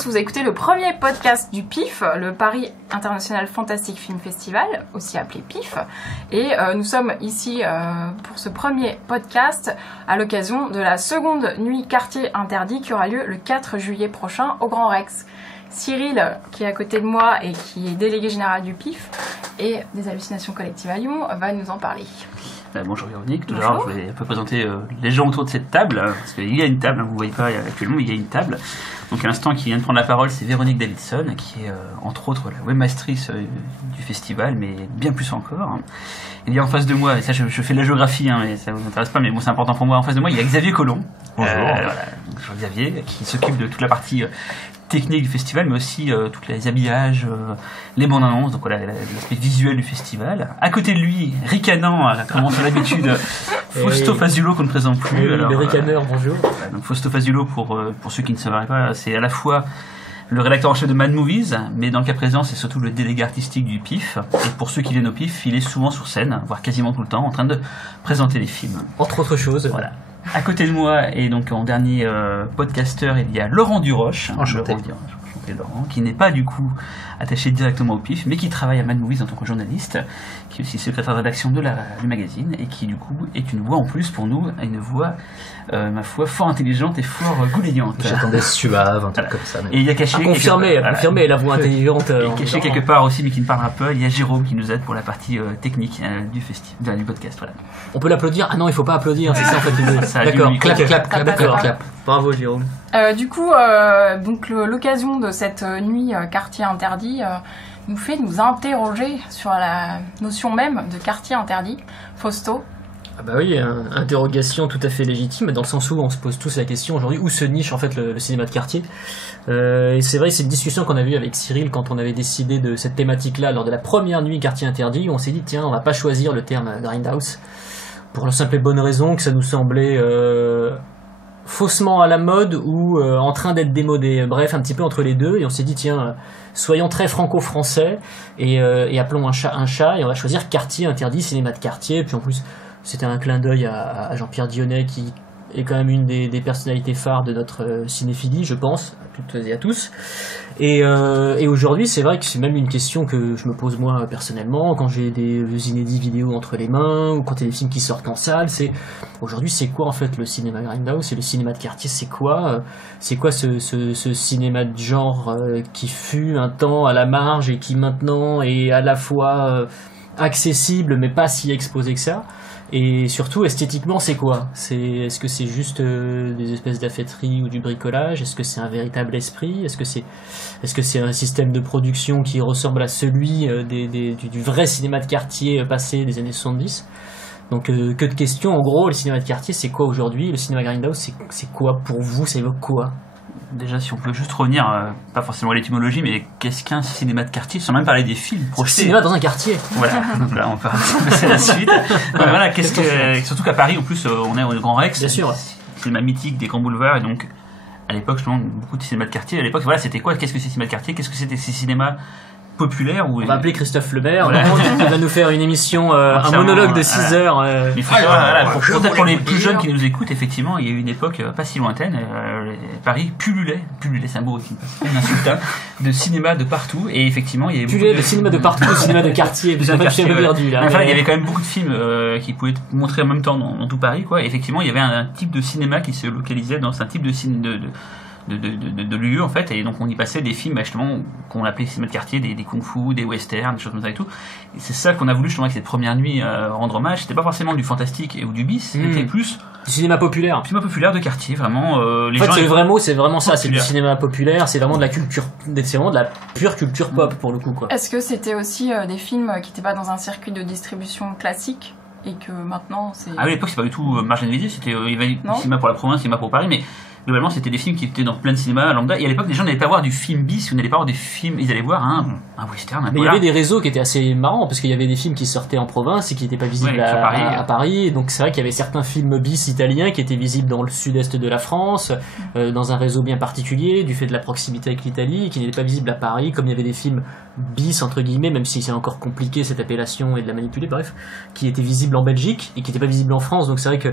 tous, vous écoutez le premier podcast du PIF, le Paris International Fantastic Film Festival, aussi appelé PIF. Et nous sommes ici pour ce premier podcast à l'occasion de la seconde nuit Quartier Interdit qui aura lieu le 4 juillet prochain au Grand Rex. Cyril, qui est à côté de moi et qui est délégué général du PIF et des hallucinations collectives à Lyon, va nous en parler. Bonjour Véronique, tout d'abord je vais un peu présenter les gens autour de cette table, parce qu'il y a une table, vous ne voyez pas actuellement, mais il y a une table. Donc à l'instant qui vient de prendre la parole, c'est Véronique Davidson, qui est entre autres la webmastrice du festival, mais bien plus encore. Il y a en face de moi, et ça je fais de la géographie, mais ça ne vous intéresse pas, mais bon c'est important pour moi, en face de moi il y a Xavier Collomb. Bonjour. Bonjour Xavier, qui s'occupe de toute la partie technique du festival, mais aussi tous les habillages, les bandes annonces, donc voilà l'aspect visuel du festival. À côté de lui, ricanant, comme on a l'habitude, Fausto Fazulo qu'on ne présente plus. Oui, alors, les ricaneurs, bonjour. Donc Fausto Fazulo, pour ceux qui ne savraient pas, c'est à la fois le rédacteur en chef de Mad Movies, mais dans le cas présent, c'est surtout le délégué artistique du PIF. Et pour ceux qui viennent au PIF, il est souvent sur scène, voire quasiment tout le temps, en train de présenter les films. Entre autres choses. Voilà. À côté de moi, et donc en dernier podcasteur, il y a Laurent Duroche. Enchanté. Enchanté Laurent, qui n'est pas du coup attaché directement au PIF, mais qui travaille à Mad Movies en tant que journaliste, qui est aussi secrétaire de rédaction du magazine, et qui du coup est une voix en plus pour nous, une voix, ma foi, fort intelligente et fort goulayante. J'attendais suave, un truc comme ça. Mais... Et il y a caché... confirmé la voix intelligente. Et caché quelque part aussi, mais qui ne parlera pas, il y a Jérôme qui nous aide pour la partie technique du festival, du podcast. Voilà. On peut l'applaudir? Ah non, il faut pas applaudir, c'est ça en fait. D'accord, clap. Bravo Jérôme. Du coup, donc l'occasion de cette nuit Quartier Interdit nous fait nous interroger sur la notion même de quartier interdit. Fausto? Ah bah oui, interrogation tout à fait légitime, dans le sens où on se pose tous la question aujourd'hui où se niche en fait le cinéma de quartier. Et c'est vrai, c'est une discussion qu'on a eue avec Cyril quand on avait décidé de cette thématique-là lors de la première nuit Quartier Interdit, où on s'est dit tiens, on va pas choisir le terme Grindhouse pour la simple et bonne raison que ça nous semblait faussement à la mode ou en train d'être démodé, bref un petit peu entre les deux, et on s'est dit tiens, soyons très franco-français et appelons un chat et on va choisir Quartier Interdit, cinéma de quartier. Puis en plus c'était un clin d'œil à Jean-Pierre Dionnet qui est quand même une des personnalités phares de notre cinéphilie, je pense, à toutes et à tous. Et aujourd'hui, c'est vrai que c'est même une question que je me pose moi personnellement quand j'ai des inédits vidéos entre les mains ou quand il y a des films qui sortent en salle. Aujourd'hui, c'est quoi en fait le cinéma Grindhouse et le cinéma de quartier? C'est quoi ce cinéma de genre qui fut un temps à la marge et qui maintenant est à la fois accessible mais pas si exposé que ça? Et surtout, esthétiquement, c'est quoi? Est-ce que c'est juste des espèces d'affaîteries ou du bricolage? Est-ce que c'est un véritable esprit? Est-ce que c'est un système de production qui ressemble à celui du vrai cinéma de quartier passé des années 70? Donc, que de questions. En gros, le cinéma de quartier, c'est quoi aujourd'hui? Le cinéma Grindhouse, c'est quoi pour vous? Ça évoque quoi? Déjà, si on peut juste revenir, pas forcément à l'étymologie, mais qu'est-ce qu'un cinéma de quartier, sans même parler des films projetés. Cinéma dans un quartier. Voilà, donc là on va passer à la suite. Voilà, surtout qu'à Paris, en plus, on est au Grand Rex. Bien sûr. Cinéma mythique des grands boulevards, et donc à l'époque, justement, beaucoup de cinéma de quartier. À l'époque, voilà, c'était quoi? Qu'est-ce que c'est cinéma de quartier? Qu'est-ce que c'était ces cinémas populaire où on va appeler Christophe Lebert, voilà. Il va nous faire une émission, un monologue de 6 heures. Peut-être pour les plus jeunes qui nous écoutent, effectivement, il y a eu une époque pas si lointaine, Paris pullulait, c'est un mot qui est insultant, de cinéma de partout, et effectivement, il y avait beaucoup de cinéma de partout, cinéma de quartier, il y avait quand même beaucoup de films qui pouvaient être montrés en même temps dans tout Paris, quoi. Et effectivement, il y avait un type de cinéma qui se localisait dans un type de cinéma de lieu en fait, et donc on y passait des films justement qu'on appelait cinéma de quartier, des kung-fu, des westerns, des choses comme ça et tout. Et c'est ça qu'on a voulu justement avec cette première nuit rendre hommage. C'était pas forcément du fantastique ou du bis, c'était plus du cinéma populaire. Cinéma populaire de quartier, vraiment. Les en fait, gens c'est vraiment ça, c'est du cinéma populaire, c'est vraiment de la culture, c'est vraiment de la pure culture pop pour le coup, quoi. Est-ce que c'était aussi des films qui n'étaient pas dans un circuit de distribution classique et que maintenant c'est... Ah oui, à l'époque c'est pas du tout marginalisé, c'était il y avait cinéma pour la province, cinéma pour Paris, mais globalement c'était des films qui étaient dans plein de cinéma lambda, et à l'époque les gens n'allaient pas voir du film bis, ils n'allaient pas voir des films, ils allaient voir un western. Mais il y avait des réseaux qui étaient assez marrants, parce qu'il y avait des films qui sortaient en province et qui n'étaient pas visibles à Paris, et donc c'est vrai qu'il y avait certains films bis italiens qui étaient visibles dans le sud-est de la France, dans un réseau bien particulier, du fait de la proximité avec l'Italie, et qui n'étaient pas visibles à Paris, comme il y avait des films bis entre guillemets, même si c'est encore compliqué cette appellation et de la manipuler, bref, qui était visible en Belgique et qui n'était pas visible en France. Donc c'est vrai que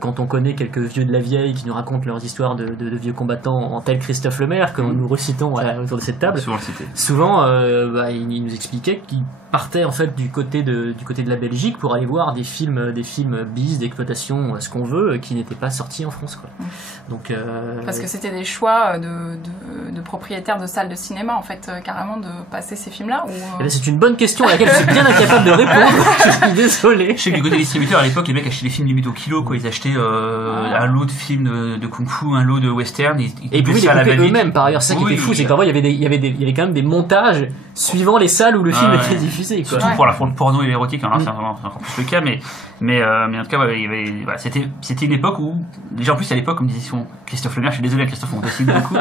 quand on connaît quelques vieux de la vieille qui nous racontent leurs histoires de vieux combattants en tel Christophe Lemaire que nous recitons autour de cette table, souvent il nous expliquait qu'ils partaient en fait du côté de la Belgique pour aller voir des films bis d'exploitation, ce qu'on veut, qui n'étaient pas sortis en France, quoi. Donc parce que c'était des choix de propriétaires de salles de cinéma en fait, carrément, de passer ces films-là, ou Eh ben, c'est une bonne question à laquelle je suis bien incapable de répondre. Je suis désolé. Je sais que du côté des distributeurs, à l'époque, les mecs achetaient des films limite au kilo, quoi. Ils achetaient un lot de films de kung-fu, un lot de western, Et ils pouvaient les couper eux-mêmes, par ailleurs. Ça qui était fou, c'est que parfois il y avait quand même des montages suivant les salles où le film était diffusé, quoi. Surtout pour le porno et l'érotique, alors là, c'est encore plus le cas, mais en tout cas, il y avait, voilà, c'était une époque où, déjà en plus à l'époque, comme disait Christophe Lemaire, je suis désolé Christophe, on décide beaucoup,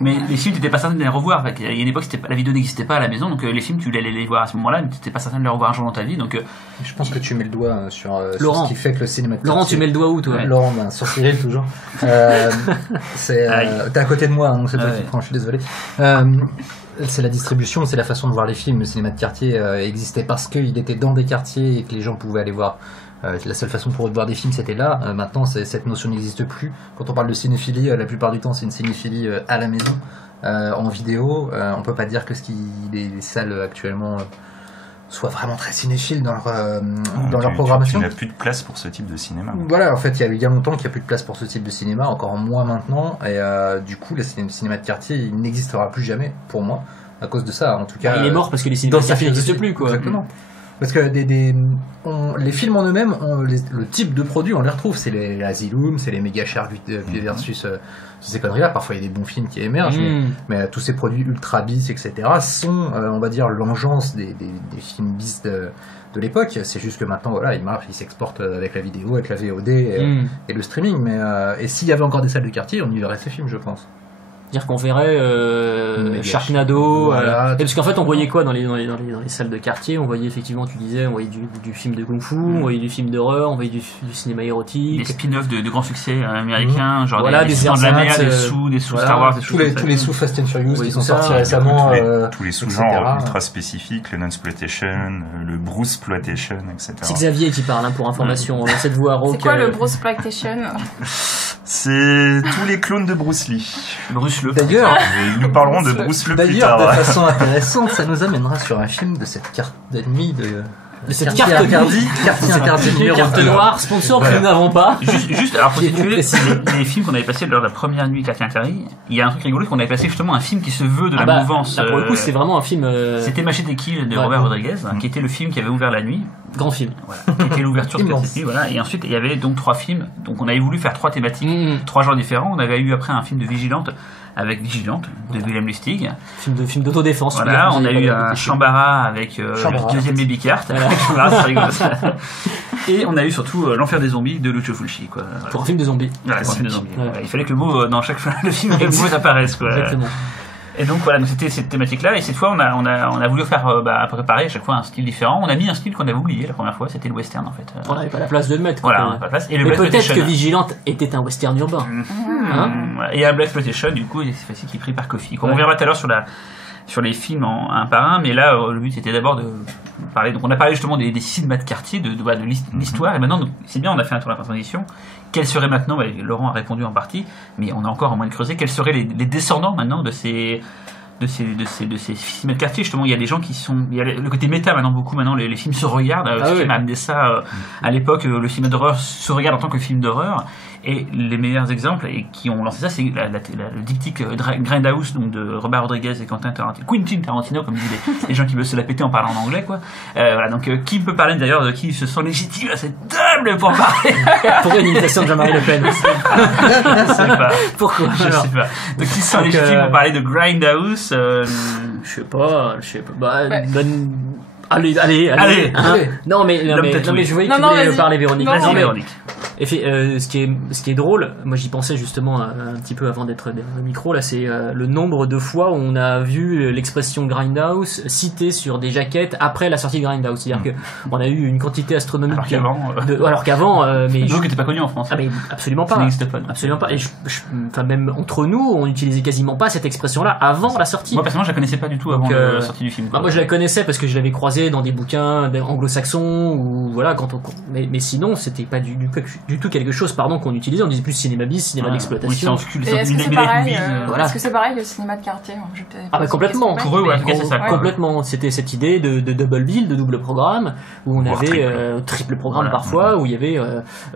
mais les films, t'étais pas certain de les revoir. Il y a une époque, la vidéo n'existait pas à la maison, donc les films, tu allais les voir à ce moment-là, mais t'étais pas certain de les revoir un jour dans ta vie, donc. Je pense que tu mets le doigt sur Laurent, ce qui fait que le cinéma. Laurent, tu mets le doigt où, toi? Laurent, sur Cyril toujours. T'es à côté de moi, donc c'est toi qui prends. Je suis désolé. C'est la distribution, c'est la façon de voir les films. Le cinéma de quartier existait parce qu'il était dans des quartiers et que les gens pouvaient aller voir. La seule façon pour eux de voir des films, c'était là. Maintenant, cette notion n'existe plus. Quand on parle de cinéphilie, la plupart du temps, c'est une cinéphilie à la maison, en vidéo. On peut pas dire que les salles actuellement soient vraiment très cinéphiles dans leur programmation. Il n'y a plus de place pour ce type de cinéma. Voilà, en fait, il y a bien longtemps qu'il n'y a plus de place pour ce type de cinéma, encore moins maintenant. Et du coup, le cinéma de quartier, il n'existera plus jamais, pour moi, à cause de ça. En tout cas, il est mort parce que les cinémas de quartier n'existent plus, quoi. Exactement. Parce que les films en eux-mêmes, le type de produit, on les retrouve. C'est les Asylum, c'est les méga chers versus ces conneries-là. Parfois, il y a des bons films qui émergent, mais tous ces produits ultra bis, etc., sont, on va dire, l'engeance des films bis de l'époque. C'est juste que maintenant, voilà, ils marchent, ils s'exportent avec la vidéo, avec la VOD et le streaming. Mais et s'il y avait encore des salles de quartier, on y verrait ces films, je pense. C'est-à-dire qu'on verrait Sharknado, voilà. Parce qu'en fait on voyait quoi dans les salles de quartier? On voyait effectivement, tu disais, on voyait du film de kung-fu, on voyait du film d'horreur, on voyait du cinéma érotique, des spin-offs de grands succès américains, genre voilà, des sous de la mer, des sous Star Wars, tous les sous Fast and Furious qui sont sortis récemment, tous les sous-genres ultra spécifiques, le non-exploitation, le Bruceploitation, etc. C'est Xavier qui parle, pour information, dans cette voix rauque. C'est quoi le Bruceploitation? C'est tous les clones de Bruce Lee. Bruce le. D'ailleurs, nous parlerons de Bruce le plus tard. D'ailleurs, de façon intéressante, ça nous amènera sur un film de cette carte d'ennemi de cette carte interdite, carte noire, sponsor que nous n'avons pas. Juste, alors pour situer les films qu'on avait passés lors de la première nuit Quartier Interdit, il y a un truc rigolo qu'on avait passé justement un film qui se veut de la mouvance. Là, pour le coup, c'est vraiment un film. C'était Machete Kill de Robert Rodriguez, qui était le film qui avait ouvert la nuit. Grand film. Voilà, qui était l'ouverture de cette nuit, voilà. Et ensuite, il y avait donc 3 films. Donc on avait voulu faire 3 thématiques, 3 genres différents. On avait eu après un film de Vigilante avec Vigilante de Willem Lustig. Film d'autodéfense. Voilà, on a eu un Chambara avec le deuxième Baby Cart. Et on a eu surtout L'Enfer des zombies de Lucio Fulci, quoi. Voilà. Pour un film de zombies. Voilà, pour un film de zombies. Voilà. Il fallait que le mot dans chaque le film, le mot apparaisse, quoi. Exactement. Et donc voilà, donc c'était cette thématique-là, et cette fois on a voulu faire préparer à chaque fois un style différent. On a mis un style qu'on avait oublié la première fois, c'était le western en fait. On n'avait pas la place de le mettre. Voilà, on n'avait pas la place. Et le mais peut-être que Vigilante était un western urbain. Et un Blaxploitation, du coup, c'est facile qui est pris par Kofi. On verra tout à l'heure sur les films un par un, mais là le but était d'abord de parler. Donc on a parlé justement des cinémas de quartier, de l'histoire, et maintenant donc, c'est bien, on a fait un tour de la transition. Quels seraient maintenant, Laurent a répondu en partie, mais on a encore en moins de creuser, quels seraient les descendants maintenant de ces cinémas de quartier? Justement, il y a des gens il y a le côté méta maintenant, les films se regardent. Ce qui m'a amené ça à l'époque, le cinéma d'horreur se regarde en tant que film d'horreur. Et les meilleurs exemples et qui ont lancé ça, c'est le diptyque Grindhouse, donc de Robert Rodriguez et Quentin Tarantino, comme disent les gens qui veulent se la péter en parlant en anglais, quoi. Voilà, donc qui peut parler d'ailleurs de qui se sent légitime à cette table pour parler? Pourquoi une imitation de Jean-Marie Le Pen? Je sais pas. Pourquoi? Je sais pas. Donc qui se sent légitime pour parler de Grindhouse? Je sais pas. Allez. Allez. Non mais je voyais que tu voulais parler, Véronique. Vas-y, Véronique. ce qui est drôle, moi j'y pensais justement un petit peu avant d'être derrière le micro, là, c'est le nombre de fois où on a vu l'expression Grindhouse citée sur des jaquettes après la sortie de Grindhouse. C'est-à-dire qu'on a eu une quantité astronomique. Alors qu'avant, mais le jeu qui n'était pas connu en France. Ah, mais absolument pas. Ça n'existe pas. Absolument pas. Et enfin, même entre nous, on n'utilisait quasiment pas cette expression-là avant la sortie. Moi personnellement, je la connaissais pas du tout avant la sortie du film. Moi, je la connaissais parce que je l'avais croisée dans des bouquins anglo-saxons ou voilà mais sinon, c'était pas du tout quelque chose qu'on utilisait. On disait plus cinéma bis, cinéma d'exploitation. Est-ce que c'est pareil Est-ce que c'est pareil le cinéma de quartier? Complètement. Pour eux, ouais, c'est ça. Complètement. C'était cette idée de double bill, de double programme, où on avait triple programme parfois, où il y avait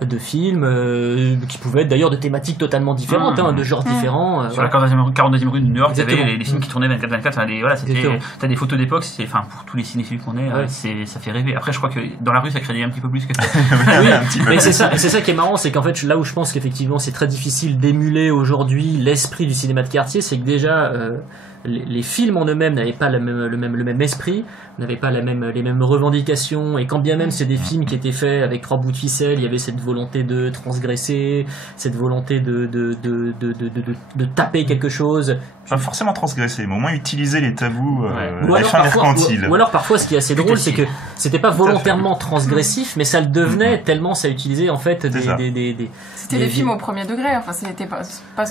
deux films qui pouvaient être d'ailleurs de thématiques totalement différentes, de genres différents. Sur la 42e rue de New York, il y avait les films qui tournaient 24/24. T'as des photos d'époque. Enfin, pour tous les cinéphiles qu'on est, ça fait rêver. Après, je crois que dans la rue, ça crédit un petit peu plus que ça. Mais c'est ça qui est marrant, c'est qu'en fait, là où je pense qu'effectivement, c'est très difficile d'émuler aujourd'hui l'esprit du cinéma de quartier, c'est que déjà les films en eux-mêmes n'avaient pas le même esprit, n'avaient pas les mêmes revendications, et quand bien même c'est des films qui étaient faits avec 3 bouts de ficelle, il y avait cette volonté de transgresser, cette volonté de taper quelque chose. Pas forcément transgresser, mais au moins utiliser les tabous ou alors parfois ce qui est assez drôle, c'est que c'était pas volontairement transgressif, mais ça le devenait tellement ça utilisait en fait c'était des films au premier degré, enfin c'était pas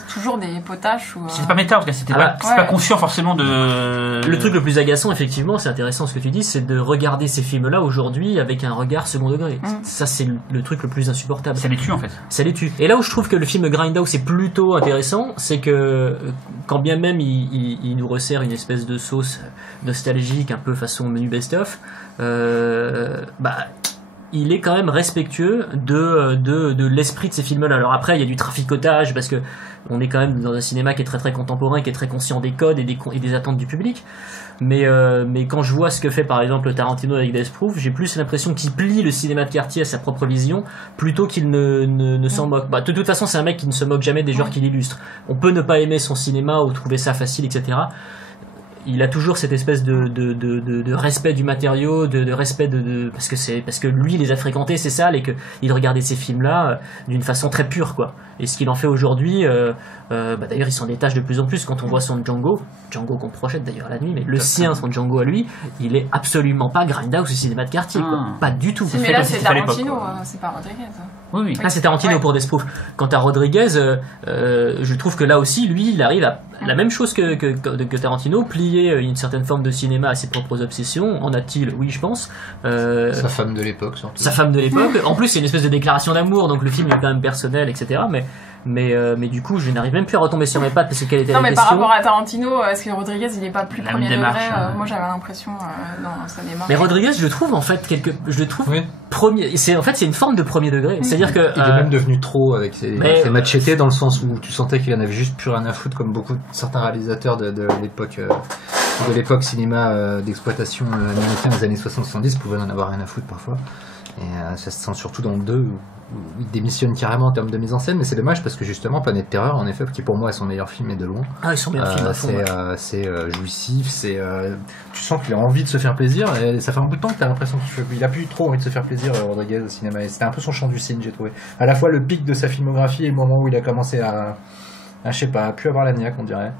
toujours des potaches ou c'était pas méta, en tout cas c'était pas conscient forcément de... Le truc le plus agaçant, effectivement, c'est intéressant ce que tu dis, c'est de regarder ces films-là aujourd'hui avec un regard second degré. Ça, c'est le truc le plus insupportable. Ça les tue, en fait. Ça les tue. Et là où je trouve que le film Grindhouse est plutôt intéressant, c'est que quand bien même il nous resserre une espèce de sauce nostalgique, un peu façon menu best-of, il est quand même respectueux de l'esprit de ces films-là. Alors après, il y a du traficotage, parce que on est quand même dans un cinéma qui est très très contemporain, qui est très conscient des codes et des attentes du public. Mais quand je vois ce que fait par exemple Tarantino avec Death Proof, j'ai plus l'impression qu'il plie le cinéma de quartier à sa propre vision, plutôt qu'il ne s'en moque. De toute façon, c'est un mec qui ne se moque jamais des genres qu'il illustre. On peut ne pas aimer son cinéma ou trouver ça facile, etc. Il a toujours cette espèce de respect du matériau, de respect parce que lui les a fréquentés, c'est ça, et que il regardait ces films là d'une façon très pure, quoi. Et ce qu'il en fait aujourd'hui, d'ailleurs il s'en détache de plus en plus quand on voit son Django qu'on projette d'ailleurs à la nuit, mais le sien, son Django à lui, il est absolument pas Grindhouse ou cinéma de quartier, quoi. Pas du tout. Mais là c'est Tarantino, c'est pas Rodriguez. Oui. Ah, c'est Tarantino pour Death Proof. Quant à Rodriguez, je trouve que là aussi, lui, il arrive à la même chose que Tarantino, plier une certaine forme de cinéma à ses propres obsessions. En a-t-il? Oui, je pense. Sa femme de l'époque, surtout. Sa femme de l'époque. En plus, c'est une espèce de déclaration d'amour, donc le film est quand même personnel, etc. Mais du coup, je n'arrive même plus à retomber sur mes pattes parce que quelle était la question. Non, mais par rapport à Tarantino, est-ce que Rodriguez, il est pas plus premier degré? Moi, j'avais l'impression dans sa démarche. Mais Rodriguez, je le trouve en fait premier. C'est une forme de premier degré. C'est-à-dire que il est même devenu trop avec ses machetés, dans le sens où tu sentais qu'il en avait juste plus rien à foutre, comme certains réalisateurs de l'époque cinéma d'exploitation américain des années 60-70 pouvaient en avoir rien à foutre parfois. Et ça se sent surtout dans le 2 où il démissionne carrément en termes de mise en scène, mais c'est dommage parce que justement Planète Terreur, en effet, qui pour moi est son meilleur film et de loin. Ah, ils sont meilleurs films à fond. C'est jouissif, tu sens qu'il a envie de se faire plaisir, et ça fait un bout de temps que t'as l'impression qu'il a plus trop envie de se faire plaisir, Rodriguez, au cinéma. Et c'était un peu son champ du cygne, j'ai trouvé. À la fois le pic de sa filmographie et le moment où il a commencé à je sais pas, à plus avoir la niaque, on dirait.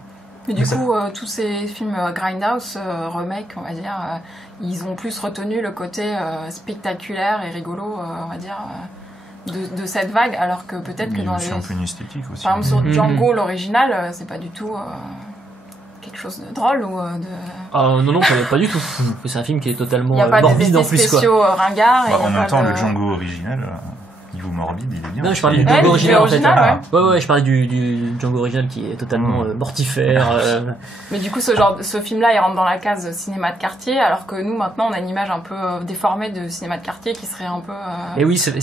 Mais du coup, tous ces films Grindhouse, remake, on va dire, ils ont plus retenu le côté spectaculaire et rigolo, on va dire, de cette vague, alors que peut-être que dans les... C'est un peu une esthétique aussi. Par exemple, sur Django, l'original, c'est pas du tout quelque chose de drôle ou de... Ah non, pas du tout. C'est un film qui est totalement morbide en plus, quoi. Il n'y a pas des spéciaux ringards. En même temps, le Django original... Niveau morbide, il est bien. Non, je parlais du Django original en fait. Ouais, je parlais du Django original qui est totalement mortifère. Mais du coup, ce film-là, il rentre dans la case cinéma de quartier, alors que nous, maintenant, on a une image un peu déformée de cinéma de quartier qui serait un peu. Et oui, c'est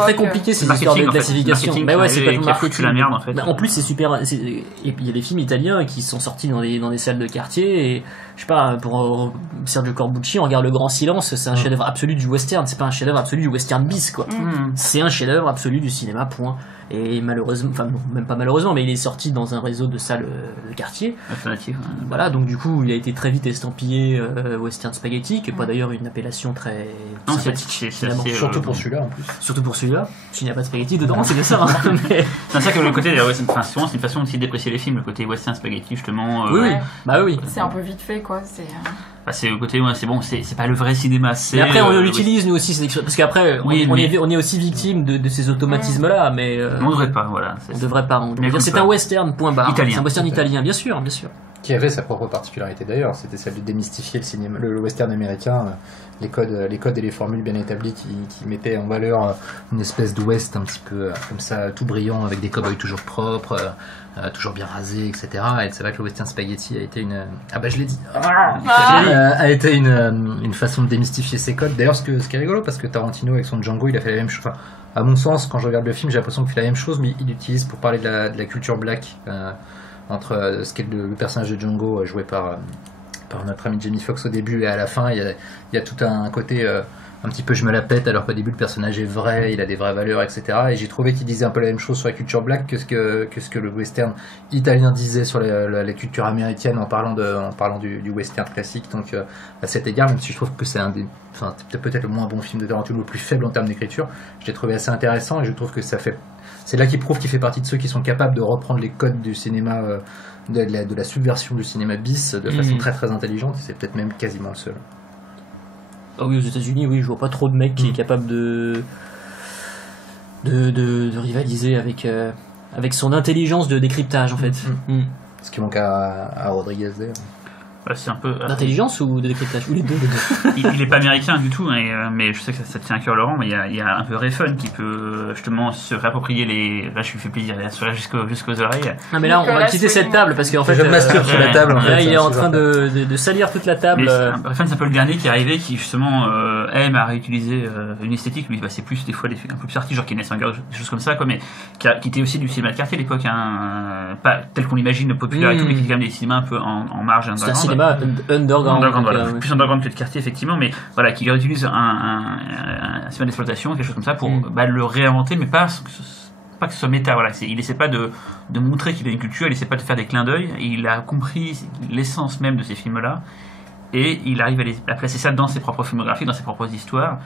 très compliqué ces histoires de classification. Mais ouais, c'est pas tout marketing. La merde en fait. En plus, c'est super. Et puis il y a des films italiens qui sont sortis dans des salles de quartier et je sais pas, pour Sergio Corbucci, on regarde Le Grand Silence, c'est un chef-d'œuvre absolu du western, c'est pas un chef-d'œuvre absolu du western bis, quoi. C'est un chef-d'œuvre absolu du cinéma, point. Et malheureusement, enfin non, même pas malheureusement, mais il est sorti dans un réseau de salles de quartier. Alternative. Voilà, donc du coup, il a été très vite estampillé Western Spaghetti, qui n'est pas d'ailleurs une appellation très sympathique. C'est assez, surtout pour celui-là en plus. Surtout pour celui-là, s'il n'y a pas de spaghetti dedans, c'est bien ça. Hein, mais... C'est ça que le côté, enfin, souvent c'est une façon aussi de déprécier les films, le côté Western Spaghetti justement. Oui, bah oui. C'est un peu vite fait quoi. C'est le côté, c'est bon, c'est pas le vrai cinéma. Mais après, on l'utilise nous aussi, parce qu'après, on est aussi victime de ces automatismes-là, mais on devrait pas, voilà. On devrait pas. C'est un western, point barre. Italien. C'est un western italien, bien sûr, bien sûr. Qui avait sa propre particularité d'ailleurs, c'était celle de démystifier le cinéma, le western américain, les codes et les formules bien établies qui mettaient en valeur une espèce d'ouest un petit peu comme ça, tout brillant, avec des cow-boys toujours propres, toujours bien rasés, etc. Et c'est vrai que le western spaghetti a été je l'ai dit, a été une façon de démystifier ces codes. D'ailleurs, ce qui est rigolo, parce que Tarantino avec son Django, il a fait la même chose. Enfin, à mon sens, quand je regarde le film, j'ai l'impression qu'il fait la même chose, mais il l'utilise pour parler de la culture black. Entre ce qu'est le personnage de Django joué par notre ami Jamie Foxx au début et à la fin, il y a tout un côté un petit peu je me la pète, alors qu'au début le personnage est vrai, il a des vraies valeurs, etc. Et j'ai trouvé qu'il disait un peu la même chose sur la culture black que ce que le western italien disait sur la culture américaine en parlant du western classique. Donc à cet égard, même si je trouve que c'est peut-être le moins bon film de Tarantino, le plus faible en termes d'écriture, je l'ai trouvé assez intéressant et je trouve que c'est là qu'il prouve qu'il fait partie de ceux qui sont capables de reprendre les codes du cinéma, de la subversion du cinéma bis de façon très très intelligente, et c'est peut-être même quasiment le seul. Ah oui, aux États-Unis, oui, je vois pas trop de mecs qui est capable de rivaliser avec son intelligence de décryptage en fait. Ce qui manque à Rodriguez d'ailleurs. C'est un peu d'intelligence ou de décryptage, ou les deux. Il est pas américain du tout, mais je sais que ça tient à cœur Laurent, mais il y a un peu Refn qui peut justement se réapproprier là je lui fais plaisir, jusqu'aux oreilles. Non mais là on va quitter cette table parce qu'en fait je masturbe sur la table en fait, là il est en train de salir toute la table. Refn c'est un peu le dernier qui est arrivé, qui justement aime à réutiliser une esthétique. Lui c'est plus des fois un peu plus arty, genre Kenneth Anger, des choses comme ça quoi, mais qui était aussi du cinéma de quartier à l'époque, pas tel qu'on l'imagine populaire et tout, mais qui est quand même des cinémas un peu en marge. C'est un cinéma underground, voilà, plus underground que de quartier effectivement, mais voilà, qui réutilise un cinéma d'exploitation, quelque chose comme ça pour le réinventer, mais pas que ce soit méta, voilà. Il essaie pas de montrer qu'il a une culture, il essaie pas de faire des clins d'œil, il a compris l'essence même de ces films-là, et il arrive à placer ça dans ses propres filmographies, dans ses propres histoires,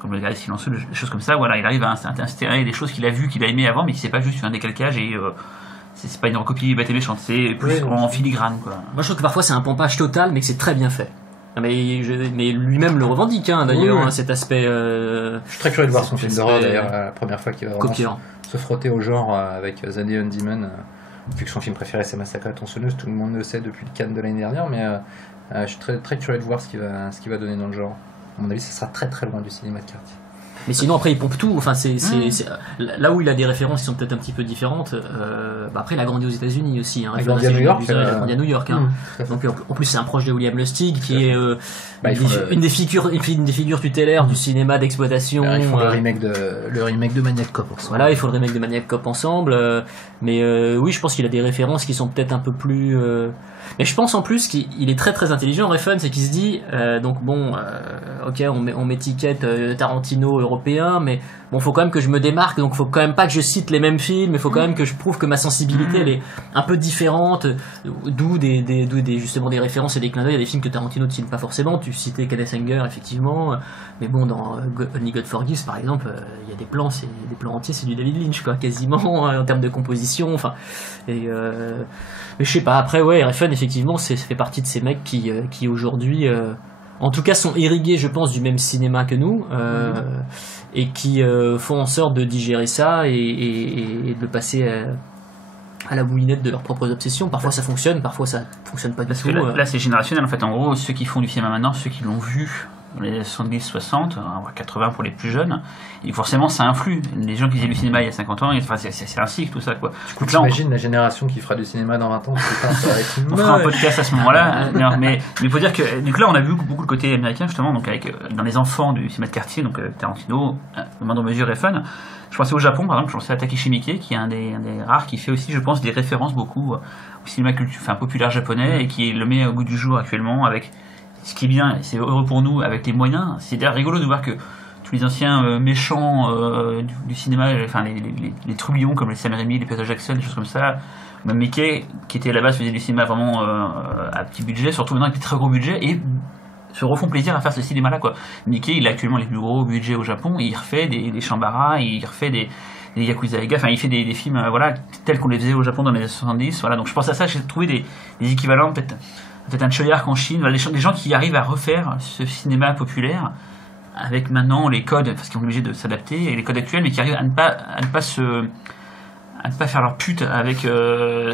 comme le Guerrier silencieux, des choses comme ça, voilà. Il arrive à insérer des choses qu'il a vues, qu'il a aimées avant, mais qui c'est pas juste un décalcage et c'est pas une recopie bête et méchante, c'est plus en filigrane quoi. Moi je trouve que parfois c'est un pompage total mais que c'est très bien fait. Mais lui-même le revendique d'ailleurs, cet aspect. Je suis très curieux de voir son film d'horreur d'ailleurs, la première fois qu'il va vraiment se frotter au genre avec The Neon Demon, vu que son film préféré c'est Massacre à la tronçonneuse, tout le monde le sait depuis le Cannes de l'année dernière, mais je suis très, très curieux de voir ce qu'il va donner dans le genre. À mon avis ça sera très très loin du cinéma de quartier. Mais sinon après il pompe tout, enfin c'est là où il a des références qui sont peut-être un petit peu différentes. Après il a grandi aux États-Unis aussi, il a grandi à New York, à New York donc en plus c'est un proche de William Lustig qui est une des figures tutélaires du cinéma d'exploitation. Il faut le remake de Maniac Cop ensemble. Voilà, il faut le remake de Maniac Cop ensemble, mais oui je pense qu'il a des références qui sont peut-être un peu plus mais je pense en plus qu'il est très très intelligent. Refn, c'est qu'il se dit ok on m'étiquette Tarantino européen, mais bon faut quand même que je me démarque, donc faut quand même pas que je cite les mêmes films, il faut quand même que je prouve que ma sensibilité elle est un peu différente, d'où justement des références et des clins d'œil à des films que Tarantino ne cite pas forcément. Tu citais Kenneth Anger effectivement, mais bon dans Only God Forgives par exemple, il y a des plans entiers, c'est du David Lynch quoi, quasiment en termes de composition, enfin mais je sais pas, après Refn effectivement ça fait partie de ces mecs qui aujourd'hui en tout cas sont irrigués je pense du même cinéma que nous, et qui font en sorte de digérer ça et de le passer à la moulinette de leurs propres obsessions. Parfois ça fonctionne, parfois ça fonctionne pas du tout. Là c'est générationnel en fait, en gros ceux qui font du cinéma maintenant, ceux qui l'ont vu dans les 70, 60, 80 pour les plus jeunes, et forcément ça influe. Les gens qui faisaient du cinéma il y a 50 ans, c'est un cycle tout ça quoi. Du coup t'imagines la génération qui fera du cinéma dans 20 ans, on fera un podcast à ce moment-là, mais il faut dire que du coup là on a vu beaucoup le côté américain justement, donc avec dans les enfants du cinéma de quartier, donc Tarantino, de moindre mesure Refn. Je pensais au Japon par exemple, je pensais à Takeshi Miike qui est un des rares qui fait aussi je pense des références beaucoup au cinéma populaire japonais et qui le met au goût du jour actuellement avec ce qui est bien, c'est heureux pour nous avec les moyens. C'est d'ailleurs rigolo de voir que les anciens méchants du cinéma, enfin les trublions comme les Sam Raimi, les Peter Jackson, des choses comme ça. Même Mickey, qui était à la base faisait du cinéma vraiment à petit budget, surtout maintenant avec des très gros budgets, et se refont plaisir à faire ce cinéma-là, quoi. Mickey, il a actuellement les plus gros budgets au Japon, et il refait des Shambara, il refait des Yakuza Eiga, enfin il fait des films voilà, tels qu'on les faisait au Japon dans les années 70, voilà. Donc je pense à ça, j'ai trouvé des équivalents, peut-être un Choyark en Chine, voilà, des gens qui arrivent à refaire ce cinéma populaire avec maintenant les codes, parce qu'ils sont obligés de s'adapter, et les codes actuels, mais qui arrivent à ne pas faire leur pute avec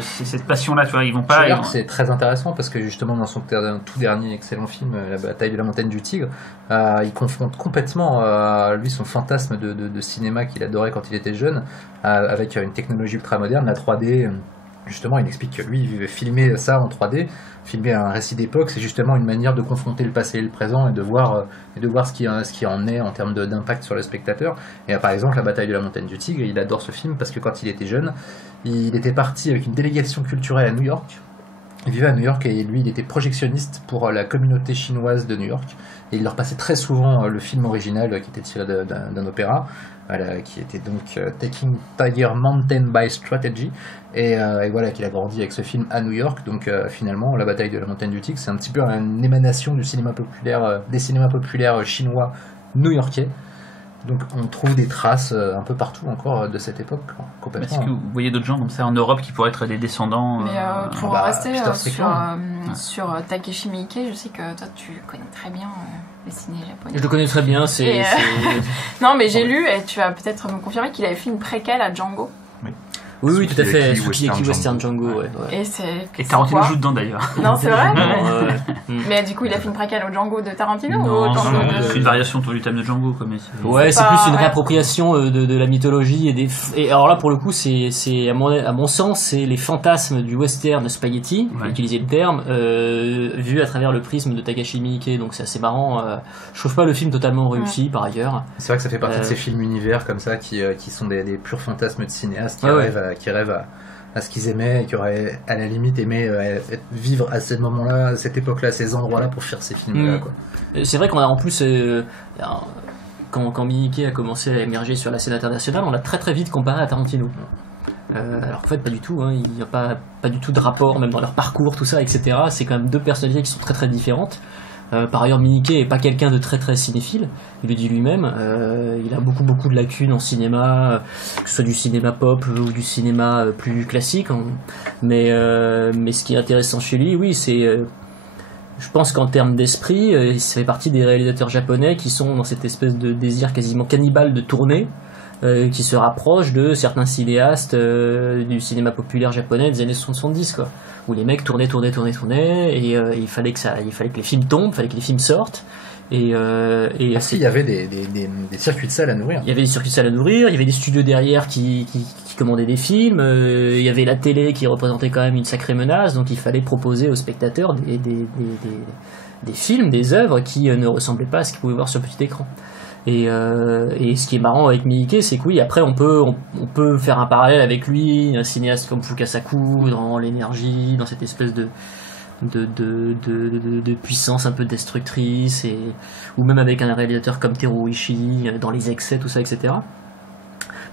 cette passion-là, tu vois, ils vont pas... C'est très intéressant parce que justement dans son tout dernier excellent film, La bataille de la montagne du tigre, il confronte complètement lui son fantasme de cinéma qu'il adorait quand il était jeune avec une technologie ultra moderne, la 3D. Justement, il explique que lui, il veut filmer ça en 3D, filmer un récit d'époque, c'est justement une manière de confronter le passé et le présent et de voir ce qui en est en termes d'impact sur le spectateur. Et par exemple, La bataille de la montagne du tigre, il adore ce film parce que quand il était jeune, il était parti avec une délégation culturelle à New York. Il vivait à New York et lui, il était projectionniste pour la communauté chinoise de New York. Et il leur passait très souvent le film original qui était tiré d'un opéra, qui était donc Taking Tiger Mountain by Strategy. Et voilà, qu'il a grandi avec ce film à New York. Donc finalement, La bataille de la montagne du tigre, c'est un petit peu une émanation du cinéma populaire, des cinémas populaires chinois new-yorkais. Donc on trouve des traces un peu partout encore de cette époque, complètement. Est-ce que vous voyez d'autres gens comme ça en Europe qui pourraient être des descendants Mais pour rester sur Takeshi Miike, je sais que toi tu connais très bien les ciné japonais. Je le connais très bien, Non mais j'ai lu, et tu vas peut-être me confirmer qu'il avait fait une préquelle à Django. Oui, tout à fait. Tsukiyaki Western Django, ouais. Et Tarantino joue dedans d'ailleurs. Non, c'est vrai. Mais du coup, il a fait une préquelle au Django de Tarantino non, c'est une variation du thème de Django, quoi. Ouais, c'est plus une réappropriation de la mythologie et alors là, pour le coup, c'est à mon sens, c'est les fantasmes du western spaghetti, pour utiliser le terme, vu à travers le prisme de Takashi Miike. Donc c'est assez marrant. Je trouve pas le film totalement réussi, par ailleurs. C'est vrai que ça fait partie de ces films univers comme ça qui sont des purs fantasmes de cinéastes qui rêvent à ce qu'ils aimaient et qui auraient à la limite aimé vivre à ce moment-là, à cette époque-là, à ces endroits-là pour faire ces films-là. Quoi. C'est vrai qu'on a en plus, quand Miike a commencé à émerger sur la scène internationale, on l'a très très vite comparé à Tarantino. Alors en fait pas du tout, il n'y a pas du tout de rapport, même dans leur parcours, tout ça, etc. C'est quand même deux personnalités qui sont très très différentes. Par ailleurs, Miike est pas quelqu'un de très très cinéphile, il le dit lui-même. Il a beaucoup de lacunes en cinéma, que ce soit du cinéma pop ou du cinéma plus classique. Mais ce qui est intéressant chez lui, oui, c'est, je pense qu'en termes d'esprit, ça fait partie des réalisateurs japonais qui sont dans cette espèce de désir quasiment cannibale de tourner, qui se rapproche de certains cinéastes du cinéma populaire japonais des années 70, quoi, où les mecs tournaient et il fallait que les films tombent, il fallait que les films sortent. Parce qu'il y avait des circuits de salle à nourrir. Il y avait des circuits de salle à nourrir, il y avait des studios derrière qui commandaient des films, il y avait la télé qui représentait quand même une sacrée menace, donc il fallait proposer aux spectateurs des films, des œuvres qui ne ressemblaient pas à ce qu'ils pouvaient voir sur petit écran. Et ce qui est marrant avec Miike, c'est que oui, après on peut faire un parallèle avec lui, un cinéaste comme Fukasaku, dans l'énergie, dans cette espèce de puissance un peu destructrice, ou même avec un réalisateur comme Teruo Ishii, dans les excès, tout ça, etc.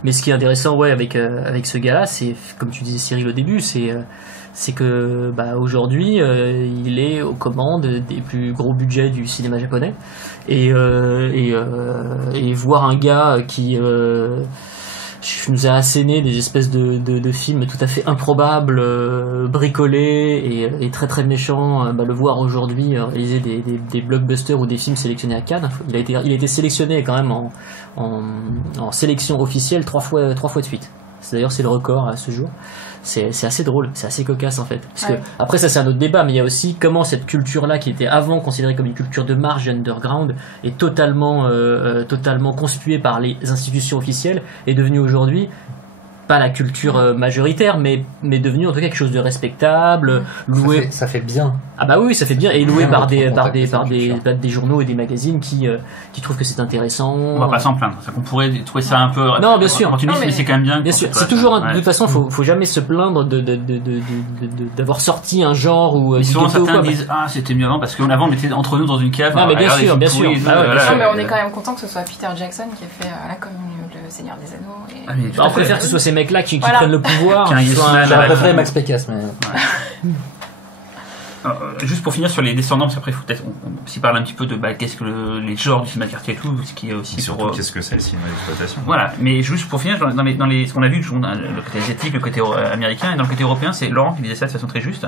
Mais ce qui est intéressant, avec ce gars-là, c'est, comme tu disais Cyril au début, c'est que aujourd'hui il est aux commandes des plus gros budgets du cinéma japonais, et voir un gars qui nous a asséné des espèces de films tout à fait improbables, bricolés et très très méchants, le voir aujourd'hui réaliser des blockbusters ou des films sélectionnés à Cannes. Il a été sélectionné quand même en sélection officielle 3 fois de suite. D'ailleurs c'est le record à ce jour. C'est assez drôle, c'est assez cocasse en fait. Parce que, après ça c'est un autre débat, mais il y a aussi comment cette culture-là, qui était avant considérée comme une culture de marge underground, est totalement conspuée par les institutions officielles, est devenue aujourd'hui pas la culture majoritaire, mais devenu en tout cas quelque chose de respectable, loué. Ça fait bien. Ah bah oui, ça fait bien, et loué par des journaux et des magazines qui trouvent que c'est intéressant. On va pas s'en plaindre, c'est qu'on pourrait trouver ça un peu. Non, bien sûr. Mais c'est quand même bien. Bien sûr, c'est toujours de toute façon, faut jamais se plaindre d'avoir sorti un genre ou. Souvent certains disent c'était mieux avant parce qu'avant on était entre nous dans une cave. Non mais bien sûr. Mais on est quand même content que ce soit Peter Jackson qui ait fait la commune le Seigneur des Anneaux. On préfère que ce soit ces mecs-là qui prennent le pouvoir. J'aurais préféré Max Pécasse, mais. Juste pour finir sur les descendants, parce qu'après il faut peut-être on s'y parle un petit peu de qu'est-ce que les genres du cinéma de quartier et tout, ce qui est aussi et surtout qu'est-ce que c'est le cinéma d'exploitation. Voilà, mais juste pour finir dans les ce qu'on a vu, le côté asiatique, le côté américain et dans le côté européen, c'est Laurent qui disait ça de façon très juste.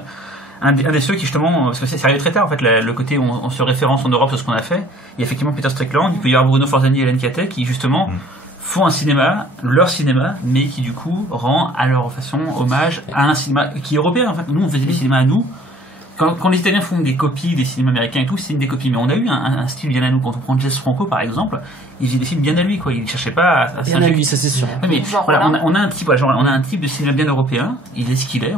Un des ceux qui justement, parce que c'est arrivé très tard en fait, le côté où on se référence en Europe sur ce qu'on a fait. Il y a effectivement Peter Strickland, il peut y avoir Bruno Forzani et Hélène Catet qui justement font un cinéma, leur cinéma, mais qui du coup rend à leur façon hommage à un cinéma qui est européen. En fait, nous on faisait des cinémas à nous. Quand les Italiens font des copies des cinémas américains et tout, c'est une des copies. Mais on a eu un style bien à nous. Quand on prend Jess Franco, par exemple, il faisait des films bien à lui, quoi. Il cherchait pas à bien à lui, ça c'est sûr. Mais voilà, on a un type, on a un type de cinéma bien européen. Il est ce qu'il est.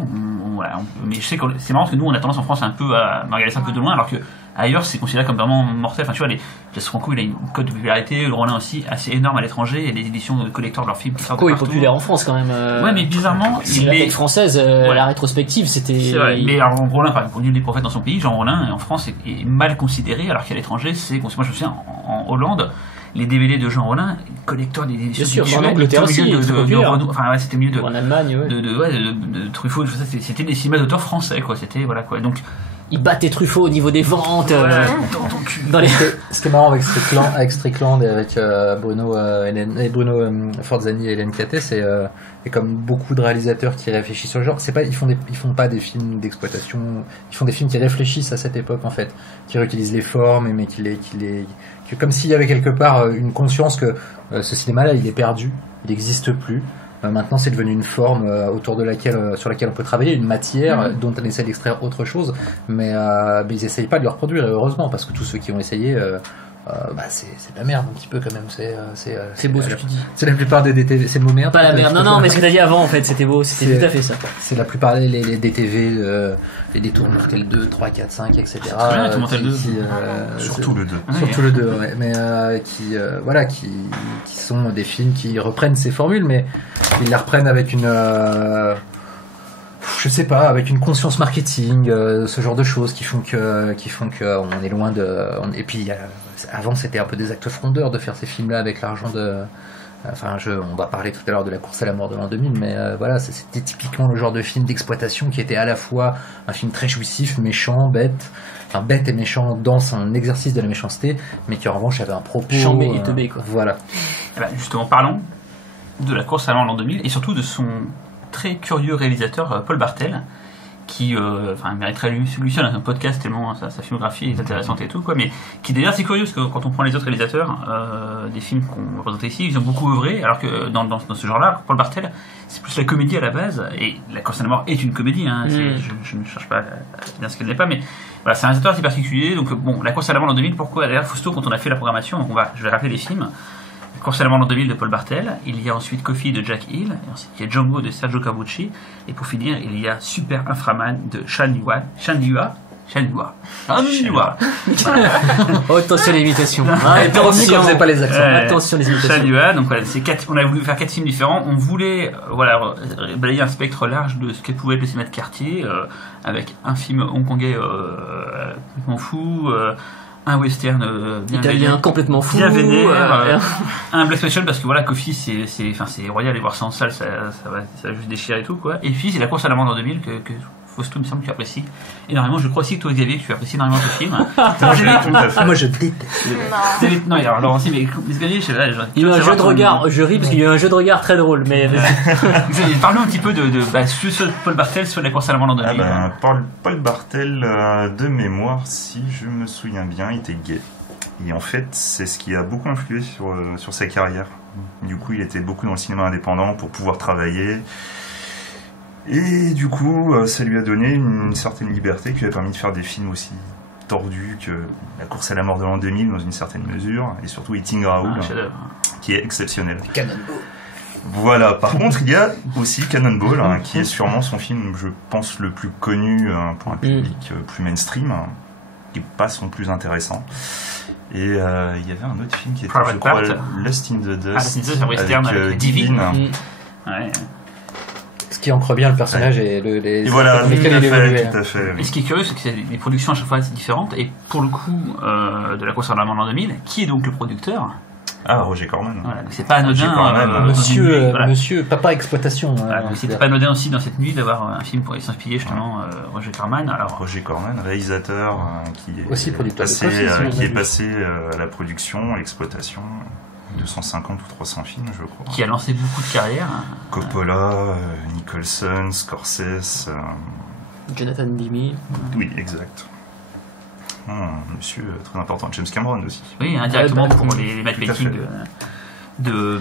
Mais je sais que c'est marrant parce que nous, on a tendance en France un peu à regarder ça un peu de loin, alors que ailleurs, c'est considéré comme vraiment mortel. Enfin, tu vois, Jess Franco, il a une cote de popularité. Le Rollin aussi, assez énorme à l'étranger. Il y a des éditions de collecteurs de leurs films qui sortent de partout. Franco est populaire en France quand même. Ouais, mais bizarrement, la tête française, la rétrospective, c'était. C'est vrai. Mais alors, Rollin, par exemple, des prophètes dans son pays, Jean Rollin, en France, est mal considéré, alors qu'à l'étranger, moi je me souviens, en Hollande, les DVD de Jean Rollin, collecteur des éditions. Bien sûr, en Angleterre aussi, c'était mieux de. En Allemagne, de Truffaut, c'était des cinémas d'auteurs français, quoi. C'était, voilà, quoi. Donc. Il battait Truffaut au niveau des ventes. Ce qui est marrant avec Strickland et avec Bruno Forzani et Hélène Catet, c'est et comme beaucoup de réalisateurs qui réfléchissent sur le genre, c'est pas ils font pas des films d'exploitation, ils font des films qui réfléchissent à cette époque en fait, qui réutilisent les formes mais comme s'il y avait quelque part une conscience que ce cinéma-là il est perdu, il n'existe plus. Maintenant, c'est devenu une forme sur laquelle on peut travailler, une matière dont on essaie d'extraire autre chose, mais ils essayent pas de le reproduire, et heureusement, parce que tous ceux qui ont essayé, c'est de la merde un petit peu quand même. C'est beau ce que tu dis. C'est la plupart des DTV, c'est le mot merde. Pas la merde. Non, mais ce que t'as dit avant, en fait, c'était beau, c'était tout à fait ça. C'est la plupart les DTV, les détours Mortel 2, 3, 4, 5, etc. C'est très bien, Mortel 2. Surtout le 2. Surtout le 2, ouais. Mais qui sont des films qui reprennent ces formules, mais ils les reprennent avec avec une conscience marketing, ce genre de choses qui font que on est loin et puis avant c'était un peu des actes frondeurs de faire ces films-là avec l'argent on va parler tout à l'heure de La course à la mort de l'an 2000, mais c'était typiquement le genre de film d'exploitation qui était à la fois un film très jouissif, méchant, bête et méchant dans son exercice de la méchanceté, mais qui en revanche avait un propos chambé et teubé, quoi. Voilà. Justement, parlons de La course à la mort de l'an 2000 et surtout de son très curieux réalisateur Paul Bartel qui mériterait lui seul un podcast tellement sa filmographie est intéressante et tout, quoi, mais qui d'ailleurs c'est curieux parce que quand on prend les autres réalisateurs des films qu'on va présenter ici, ils ont beaucoup œuvré, alors que dans ce genre-là, Paul Bartel c'est plus la comédie à la base, et La course à la mort est une comédie, je ne cherche pas à dire ce qu'elle n'est pas, mais voilà, c'est un réalisateur assez particulier. Donc La course à la mort en 2000, pourquoi d'ailleurs Fausto, quand on a fait la programmation, donc je vais rappeler les films. Course à la mort en 2000 de Paul Bartel, il y a ensuite Coffee de Jack Hill, et ensuite il y a Django de Sergio Corbucci, et pour finir il y a Super Inframan de Shan Yua. Oh, attention les imitations. Attention, pas les accents. Attention les imitations. Shan Yua, donc voilà, on a voulu faire 4 films différents. On voulait balayer un spectre large de ce que pouvait être le cinéma de quartier, avec un film hongkongais complètement fou, un western italien complètement fou, bien vénère, un black special parce que voilà, Coffee c'est royal, et voir ça en salle ça va juste déchirer et tout, quoi. Et puis c'est La course à la mort en 2000 que Fausto me semble que tu apprécies énormément. Je crois aussi que toi Xavier tu apprécies énormément ce film. Moi je déteste. Non, alors Laurent aussi, mais Xavier il y a un jeu de regard, je ris parce qu'il y a un jeu de regard très drôle, mais parlons un petit peu sur Paul Bartel sur La course à la mort en 2000. Paul Bartel, de mémoire, si je me souviens bien, était gay. Et en fait, c'est ce qui a beaucoup influé sur sa carrière. Du coup, il était beaucoup dans le cinéma indépendant pour pouvoir travailler. Et du coup, ça lui a donné une certaine liberté qui lui a permis de faire des films aussi tordus que La course à la mort de l'an 2000 dans une certaine mesure, et surtout Eating Raoul, qui est exceptionnel. Cannonball. Voilà, par contre, il y a aussi Cannonball, qui est sûrement son film, je pense, le plus connu pour un public plus mainstream, qui n'est pas son plus intéressant. Et il y avait un autre film qui était, je crois, Lost in the Dust, avec Divine. Ouais. Ce qui ancre bien le personnage et les voilà, lesquels il évolue. tout à fait. Et ce qui est curieux, c'est que c'est des productions à chaque fois assez différentes. Et pour le coup, de la course à l'amende en 2000, qui est donc le producteur ? Ah, Roger Corman. Voilà, donc c'est pas anodin. Monsieur Papa Exploitation. Voilà, donc c'était pas anodin aussi dans cette nuit d'avoir un film pour s'inspirer justement Roger Corman. Alors Roger Corman, réalisateur, qui est aussi producteur qui est passé à la production, à l'exploitation. 250 ou 300 films, je crois. Qui a lancé beaucoup de carrières. Coppola, Nicholson, Scorsese. Jonathan Demme. Oui, exact. Monsieur très important, James Cameron aussi. Oui, indirectement pour les matchmaking de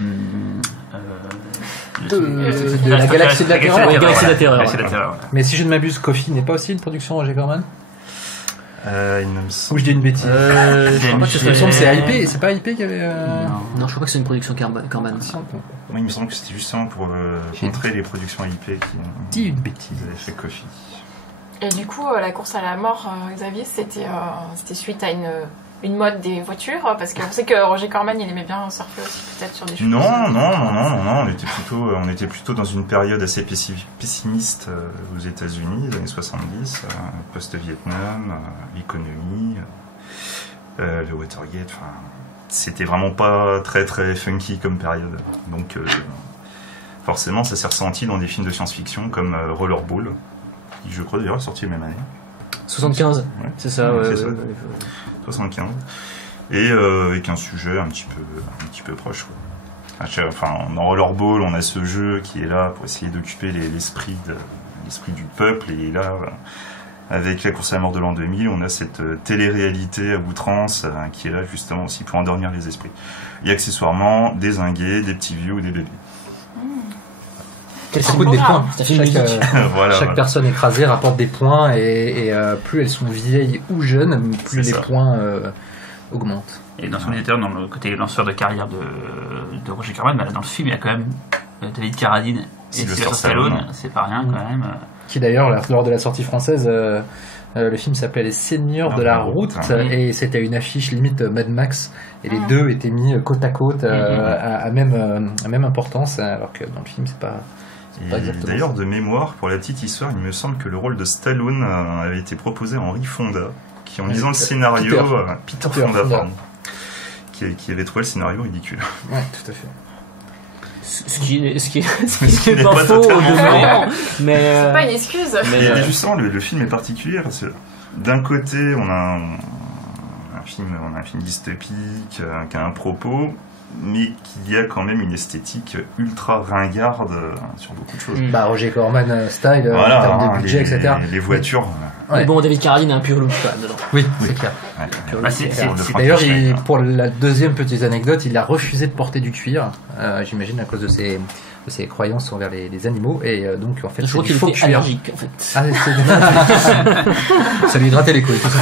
la Galaxie de la Terreur. Mais si je ne m'abuse, Coffy n'est pas aussi une production Roger Corman? Ou je dis une bêtise. Je crois que c'est IP, c'est pas IP qui avait. Non, je crois pas que c'est une production Corman. Oui, il me semble que c'était justement pour montrer les productions IP qui dit une bêtise. Avaient fait Coffy. Et du coup, la course à la mort, Xavier, c'était suite à une mode des voitures, parce qu'on sait que Roger Corman, il aimait bien surfer aussi peut-être sur des choses. Non, on était plutôt dans une période assez pessimiste aux États-Unis, les années 70, post-Vietnam, l'économie, le Watergate, enfin, c'était vraiment pas très très funky comme période. Donc, forcément, ça s'est ressenti dans des films de science-fiction comme Rollerball, qui je crois d'ailleurs est sorti la même année. 75, ouais. C'est ça. 75. Et avec un sujet un petit peu proche, quoi. Enfin, dans Rollerball, on a ce jeu qui est là pour essayer d'occuper l'esprit du peuple, et là, avec la course à la mort de l'an 2000, on a cette télé-réalité à outrance qui est là justement aussi pour endormir les esprits. Et accessoirement, des zingués, des petits vieux ou des bébés. Ça coûte des points. Chaque personne écrasée rapporte des points, et plus elles sont vieilles ou jeunes, plus les points augmentent. Et dans son éditeur, dans le côté lanceur de carrière de Roger Corman, dans le film, il y a quand même David Carradine et Sylvester Stallone, c'est pas rien quand même. Qui d'ailleurs, lors de la sortie française, le film s'appelait Les Seigneurs de la Route, et c'était une affiche limite Mad Max, et les deux étaient mis côte à côte à même importance, alors que dans le film c'est pas d'ailleurs, de mémoire, pour la petite histoire, il me semble que le rôle de Stallone avait été proposé à Henry Fonda, qui en lisant le scénario, Peter Fonda, pardon, qui avait trouvé le scénario ridicule. Ouais, tout à fait. Ce qui est pas faux au demeurant, mais c'est pas une excuse. Mais justement, le film est particulier parce que d'un côté, on a un film dystopique qui a un propos, mais qui a quand même une esthétique ultra ringarde sur beaucoup de choses. Roger Corman style, en termes de budget, etc. Les voitures. Mais bon, David Carradine a un pur look dedans. Oui, c'est clair. D'ailleurs, pour la deuxième petite anecdote, il a refusé de porter du cuir, j'imagine à cause de ses croyances envers les animaux, et donc en fait je crois qu'il était allergique en fait. Ça lui hydratait les couilles, tout ça.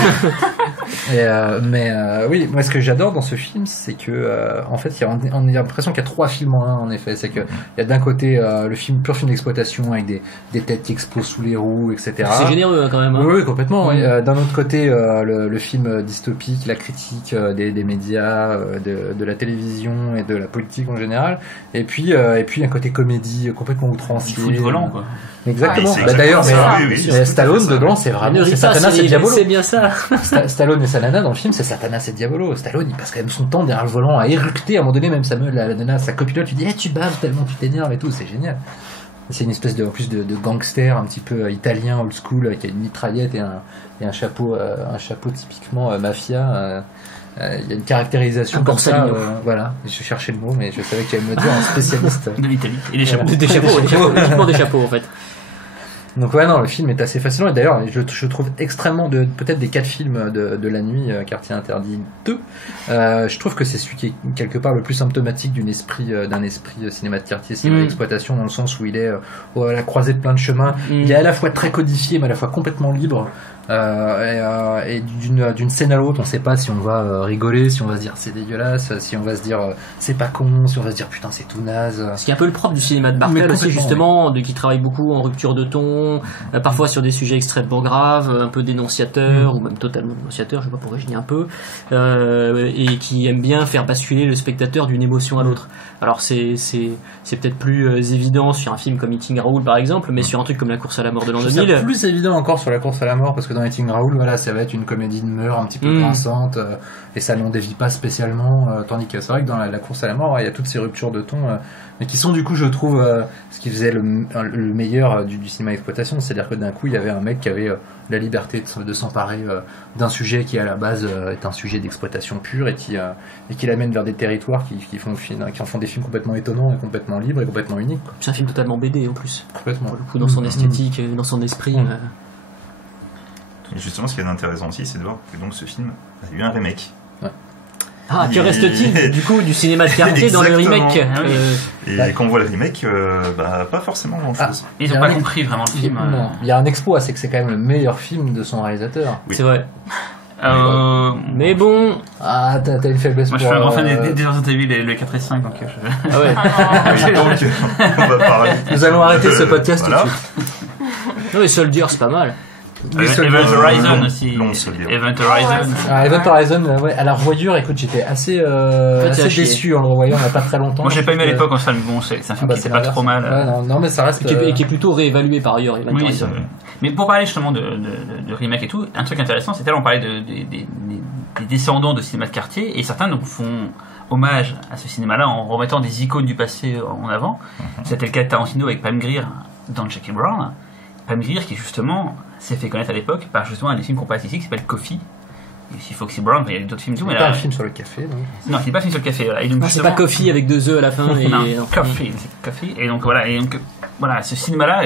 Oui, moi ce que j'adore dans ce film, c'est que en fait on a l'impression qu'il y a trois films en un, en effet. C'est que il y a d'un côté le pur film d'exploitation avec des têtes qui explosent sous les roues, etc. C'est généreux quand même. Oui, complètement. D'un autre côté le film dystopique, la critique des médias, de la télévision et de la politique en général, et puis un côté comédie complètement outrancier. Il fout du volant, quoi. Exactement. D'ailleurs, Stallone dedans, c'est vraiment Satanas et Diabolo. C'est bien ça. Stallone et sa nana dans le film, c'est Satanas et Diabolo. Stallone, il passe quand même son temps derrière le volant à éructer. À un moment donné, même la nana, sa copilote, tu dis, tu baves tellement tu t'énerves et tout, c'est génial. C'est une espèce de gangster un petit peu italien old school qui a une mitraillette et un chapeau typiquement mafia. Il y a une caractérisation comme ça. Voilà, je cherchais le mot, mais je savais qu'il allait me le dire, un spécialiste de l'Italie. Et des chapeaux. Uniquement des chapeaux en fait. Donc le film est assez fascinant, et d'ailleurs je trouve extrêmement peut-être des 4 films de la nuit, Quartier Interdit 2, je trouve que c'est celui qui est quelque part le plus symptomatique d'un esprit cinéma de quartier, cinéma d'exploitation, dans le sens où il est à la croisée de plein de chemins. Il est à la fois très codifié mais à la fois complètement libre. et d'une scène à l'autre, on sait pas si on va rigoler, si on va se dire c'est dégueulasse, si on va se dire c'est pas con, si on va se dire putain c'est tout naze. Ce qui est un peu le propre du cinéma de Bartel aussi, justement, qui travaille beaucoup en rupture de ton, parfois sur des sujets extrêmement graves, un peu dénonciateurs, ou même totalement dénonciateurs, je sais pas pour régner un peu, et qui aime bien faire basculer le spectateur d'une émotion à l'autre. Alors c'est peut-être plus évident sur un film comme Eating Raoul par exemple, mais sur un truc comme La course à la mort de l'an 2000... C'est plus évident encore sur La course à la mort, parce que dans Eating Raoul, voilà, ça va être une comédie de meurtre un petit peu grinçante, et ça n'en dévie pas spécialement, tandis que c'est vrai que dans la course à la mort, il y a toutes ces ruptures de ton, mais qui sont du coup, je trouve, ce qui faisait le meilleur du cinéma d'exploitation, c'est-à-dire que d'un coup, il y avait un mec qui avait la liberté de s'emparer d'un sujet qui à la base est un sujet d'exploitation pure et qui l'amène vers des territoires qui en font des films complètement étonnants et complètement libres et complètement uniques. C'est un film totalement BD en plus. Complètement. Pour le coup, dans son esthétique, dans son esprit. Et justement, ce qui est intéressant aussi, c'est de voir que donc ce film a eu un remake. Ah, que reste-t-il du coup du cinéma de quartier dans le remake Et quand on voit le remake, pas forcément grand-chose. Ils n'ont pas compris vraiment le film. Non, il y a un exploit, c'est que c'est quand même le meilleur film de son réalisateur. Oui. C'est vrai. Mais bon... Ah, t'as une faiblesse moi, pour... je suis un grand fan des Resident Evil, les 4 et 5, donc... Ah ouais. Oui, donc, on va parler. Nous allons arrêter ce podcast voilà. tout de suite. Non mais Soldier, c'est pas mal. Event Horizon aussi. Soldier. Event Horizon. Event Horizon, ouais. Alors, voyure, écoute, j'étais assez déçu en le revoyant il n'y a pas très longtemps. Moi, j'ai pas aimé à l'époque, enfin, bon, c'est un film qui était pas trop mal. Ouais, non, mais ça reste... Et qui est plutôt réévalué par ailleurs, Event Horizon. Mais pour parler justement de remake et tout, un truc intéressant, c'était là, on parlait des descendants de cinéma de quartier, et certains donc font hommage à ce cinéma-là en remettant des icônes du passé en avant. C'était le cas de Tarantino avec Pam Grier dans Jackie Brown. Pam Grier qui justement s'est fait connaître à l'époque par justement un des films qu'on passe ici qui s'appelle Coffee. Et aussi Foxy Brown, il y a d'autres films. C'est pas un film sur le café, non? Non, c'est pas un film sur le café. Voilà. Et donc, c'est pas Coffee avec 2 E à la fin. Non, Coffee, c'est Coffee. Et donc voilà, ce cinéma-là,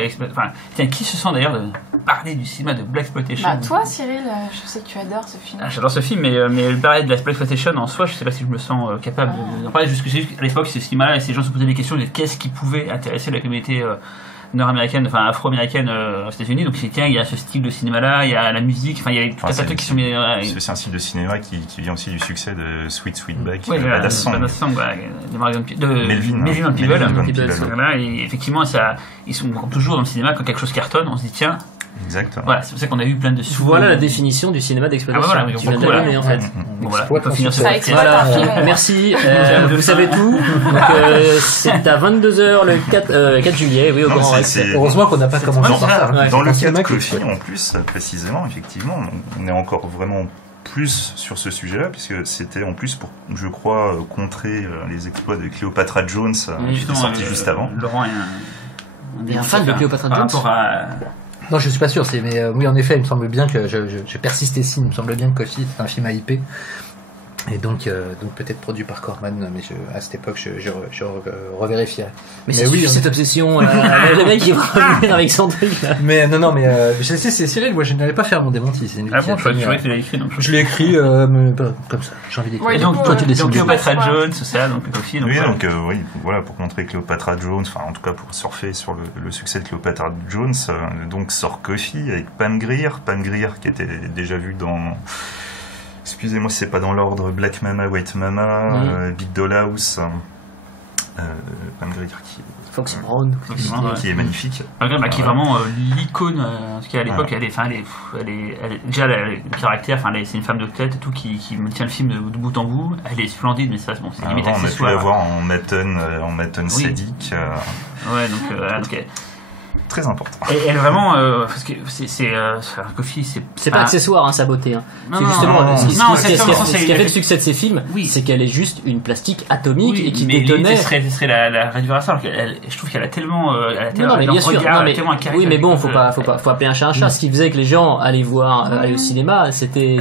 tiens, qui se sent d'ailleurs de parler du cinéma de Blaxploitation? Bah toi, Cyril, je sais que tu adores ce film. J'adore ce film, mais parler de la Blaxploitation en soi, je sais pas si je me sens capable d'en parler. Juste que à l'époque, ce cinéma-là, ces gens se posaient des questions de qu'est-ce qui pouvait intéresser la communauté nord-américaine, enfin afro-américaine aux États-Unis. Donc tiens, il y a ce style de cinéma-là, il y a la musique, enfin il y a tout un tas de trucs qui sont mis. C'est un style de cinéma qui vient aussi du succès de Sweet Sweetback, de Badass Song, de Melvin and Peebles. Voilà, et effectivement, ils sont toujours dans le cinéma quand quelque chose cartonne, on se dit tiens. Exactement. Voilà, c'est pour ça qu'on a eu plein de sous. Voilà la définition du cinéma d'exploitation. Ah, voilà, tu viens d'allumer en fait. Bon, voilà, on peut finir ce podcast. Voilà, merci. Vous savez tout. Donc c'est à 22h le 4 juillet, oui, au Grand Rex. Heureusement qu'on n'a pas commencé par ça. Dans le cas de Coffee, en plus, précisément, effectivement, on est encore vraiment plus sur ce sujet-là, puisque c'était en plus pour, je crois, contrer les exploits de Cléopatra Jones, qui était sorti juste avant. Laurent est un fan de Cléopatra Jones. Non, je suis pas sûr, mais oui, en effet, il me semble bien que je persiste ici, il me semble bien que Coffee est un film à IP. Et donc peut-être produit par Corman, mais à cette époque, je revérifierai. Mais c'est oui, cette obsession, le mec qui revient avec son truc. Là. Mais non, mais je sais, c'est Cyril, moi je n'allais pas faire mon démenti. C'est une bon, je croyais que tu l'as écrit. Donc je l'ai écrit comme ça, j'ai envie d'écrire. Ouais, donc toi tu décides. Donc Cléopatra Jones, c'est ça, donc Coffee. Oui, donc oui, voilà, pour montrer Cléopatra Jones, enfin en tout cas pour surfer sur le succès de Cléopatra Jones, donc sort Coffee avec Pam Grier qui était déjà vu dans... Excusez-moi si c'est pas dans l'ordre, Black Mama, White Mama, Big Dollhouse, Pam Grier Foxy Brown, qui est magnifique. Qui est vraiment l'icône, en tout cas à l'époque, elle est déjà le caractère, c'est une femme de tête et tout qui tient le film de bout en bout. Elle est splendide, mais ça, bon, c'est limite accessoire. On a pu la voir en Maton sadique. Ouais, donc très important. Et elle vraiment, parce que c'est Coffee, c'est pas accessoire, sa beauté. C'est justement ce qui a fait le succès de ses films, c'est qu'elle est juste une plastique atomique et qui détonnait. Ce serait la réduire à ça. Je trouve qu'elle a tellement, bien sûr, tellement un charisme. Oui, mais bon, faut appeler un chat un chat. Ce qui faisait que les gens allaient aller au cinéma, c'était,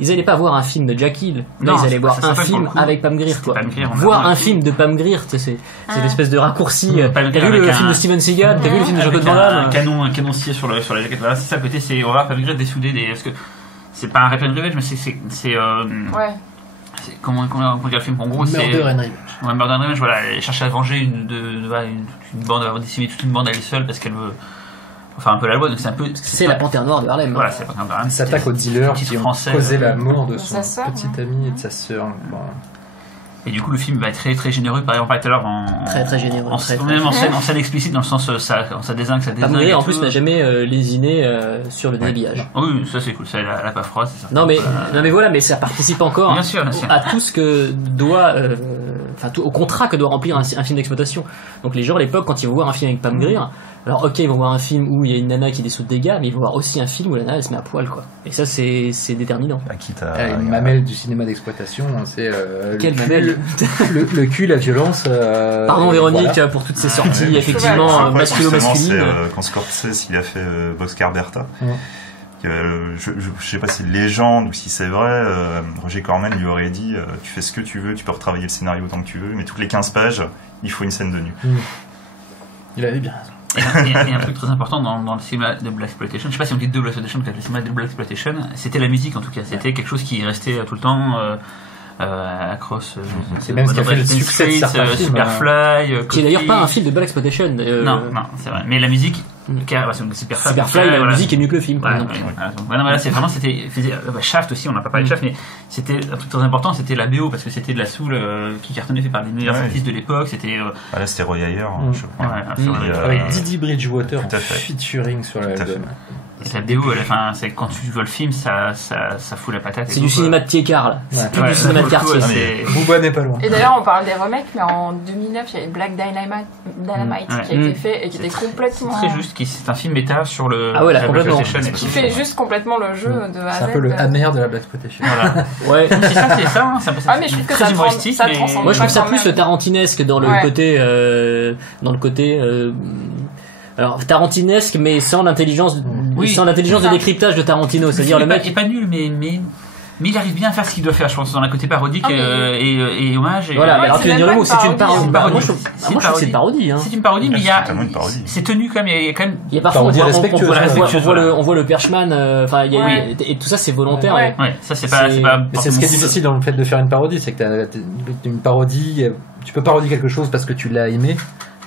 ils allaient pas voir un film de Jack Hill. Là, ils allaient voir un film avec Pam Grier, quoi. Voir un film de Pam Grier, c'est l'espèce de raccourci. T'as vu le film de Steven Seagal? T'as vu le film de Jean-Claude Van Damme? Un canoncier sur la jaquette. Voilà, c'est ça, à côté, c'est, on va Pam Grier dessouder parce que c'est pas un Rape and Revenge, mais c'est comment on dire le film, en gros, c'est Murder and Revenge. Ouais, Murder and Revenge, voilà, elle cherche à venger une bande, à décimer toute une bande à elle seule parce qu'elle veut enfin un peu la loi, donc c'est la Panthère Noire de Harlem. Voilà, c'est la Panthère Noire de Harlem. Il s'attaque aux dealers qui ont causé la mort de son petit ami et de sa sœur. Et du coup, le film va être très très généreux. Par exemple, tout à l'heure très généreux. En scène explicite, dans le sens ça désingue, ça désingue. Pam en plus n'a jamais lésiné sur le débillage. Oui, ça c'est cool. Ça, la pas froide, c'est ça. Non mais voilà, mais ça participe encore bien sûr. À tout ce que doit, au contrat que doit remplir un film d'exploitation. Donc les gens à l'époque, quand ils vont voir un film avec Pam Grier, alors ok, ils vont voir un film où il y a une nana qui dessout des gars, mais ils vont voir aussi un film où la nana elle se met à poil, quoi. Et ça c'est déterminant. Une mamelle du cinéma d'exploitation, c'est quelle mamelle le cul, la violence. Pardon Véronique voilà. Pour toutes ces sorties effectivement masculino-masculines. Quand Scorsese il a fait Boxcar Bertha. Je sais pas si c'est légende ou si c'est vrai, Roger Corman lui aurait dit tu fais ce que tu veux, tu peux retravailler le scénario autant que tu veux, mais toutes les 15 pages, il faut une scène de nu. Il avait bien raison. Et un truc très important dans le cinéma de Blaxploitation, je sais pas si on dit de Blaxploitation, le cinéma de Blaxploitation, c'était la musique en tout cas, c'était quelque chose qui restait tout le temps across. C'est même ce qui a fait le succès de certains films. Superfly. Qui est d'ailleurs pas un film de Blaxploitation. Non, c'est vrai. Mais la musique. Superfly, la musique est mieux que le film, par exemple. Voilà, c'est vraiment, Shaft aussi, on n'a pas parlé de Shaft, mais c'était un truc très important, c'était la BO, parce que c'était de la soul qui cartonnait, fait par les meilleurs artistes de l'époque, c'était. Là, c'était Roy Ayer, je crois. Avec Didi Bridgewater featuring sur l'album. Et la BO, c'est quand tu vois le film, ça fout la patate. C'est du cinéma de Tiecar, c'est plus du cinéma de quartier. Booba n'est pas loin. Et d'ailleurs, on parle des remakes, mais en 2009, il y avait Black Dynamite qui a été fait et qui était complètement. Très juste, c'est un film méta sur le. Ah ouais, là, complètement. Qui fait juste complètement le jeu de A à Z. C'est un peu le amer de la Blaxploitation. Voilà. Ouais. C'est ça, mais je trouve que ça transcende. Moi, je trouve ça plus le tarantinesque dans le côté. Alors tarantinesque, mais sans l'intelligence de décryptage de Tarantino, c'est-à-dire le mec est pas nul, mais il arrive bien à faire ce qu'il doit faire, je pense, dans la côté parodique et hommage. Voilà, alors tu viens de dire le mot, c'est une parodie. Moi, je trouve que c'est une parodie. C'est une parodie, mais c'est tenu quand même. Il y a parfois on voit le Perchman, et tout ça c'est volontaire. Ouais, ça c'est pas. C'est ce qui est difficile dans le fait de faire une parodie, c'est que t'as une parodie, tu peux parodier quelque chose parce que tu l'as aimé.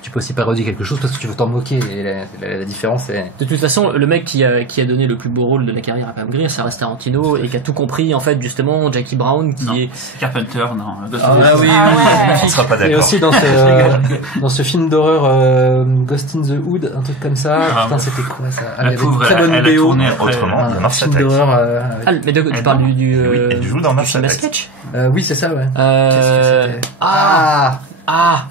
Tu peux aussi parodier quelque chose parce que tu veux t'en moquer, et la différence est... De toute façon, le mec qui a donné le plus beau rôle de la carrière à Pam Grier, ça reste Tarantino, et qui a tout compris, en fait, justement, Jackie Brown, qui est... Carpenter, non. On sera pas d'accord. Et aussi dans ce film d'horreur Ghost in the Hood, un truc comme ça, putain, c'était quoi ça? La pauvre, elle a tourné autrement, il y a Mars film Attack. d'horreur... mais tu parles du... Elle joue dans Mars Attack. Sketch oui, c'est ça, ouais. Qu'est-ce que c'était?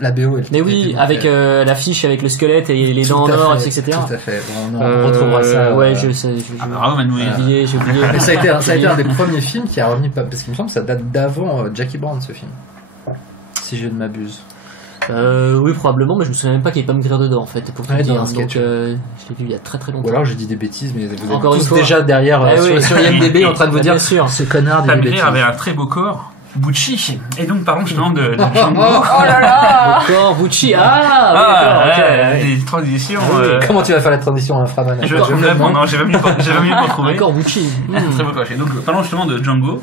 La BO, mais oui, avec l'affiche avec le squelette et les dents en or, etc. Tout à fait. On retrouvera ça. Ouais, je sais. J'ai oublié. Mais ça a été un des premiers films qui a remis, parce qu'il me semble que ça date d'avant Jackie Brown, ce film. Si je ne m'abuse. Oui, probablement, mais je me souviens même pas qu'il y ait Pam Grier dedans, en fait, pour tout dire. Donc, je l'ai vu il y a très très longtemps. Ou alors j'ai dit des bêtises, mais vous êtes encore tous une fois déjà derrière sur IMDb en train de vous dire ce connard dit des bêtises. Pam Grier avait un très beau corps. Bucci. Et donc, parlons justement de Django. Oh là là! D'accord, Bucci. Des transitions. Comment tu vas faire la transition à Framan? J'ai pas mieux pour trouver. Encore Bucci. Très beau corps. Donc, parlons justement de Django.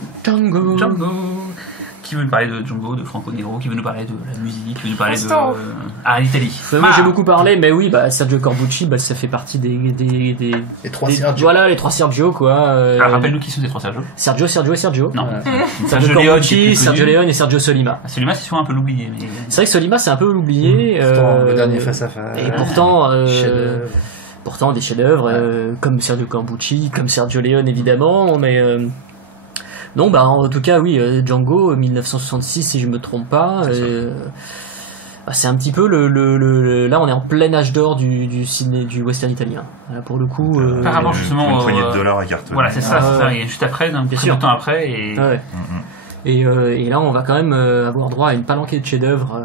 Qui veut nous parler de Django, de Franco Nero, qui veut nous parler de la musique, qui veut nous parler de l'Italie. Moi j'ai beaucoup parlé, mais oui, Sergio Corbucci, ça fait partie des les trois Sergio. Voilà, les trois Sergio, quoi. Alors rappelle-nous qui sont ces trois Sergio. Sergio et Sergio. Non. Sergio Corbucci, Sergio Leone et Sergio Solima. Solima, c'est souvent un peu l'oublié. Mais... C'est vrai que Solima, c'est un peu l'oublié. Le dernier face à face. Et pourtant des chefs-d'œuvre, comme Sergio Corbucci, comme Sergio Leone évidemment, mais non, en tout cas, oui, Django, 1966, si je me trompe pas. C'est un petit peu là, on est en plein âge d'or du ciné, du western italien. Là, pour le coup. Apparemment, justement. Une poignée de dollars à cartonner. Voilà, c'est ça. Juste après, un peu de temps après. Et là, on va quand même avoir droit à une palanquée de chefs-d'œuvre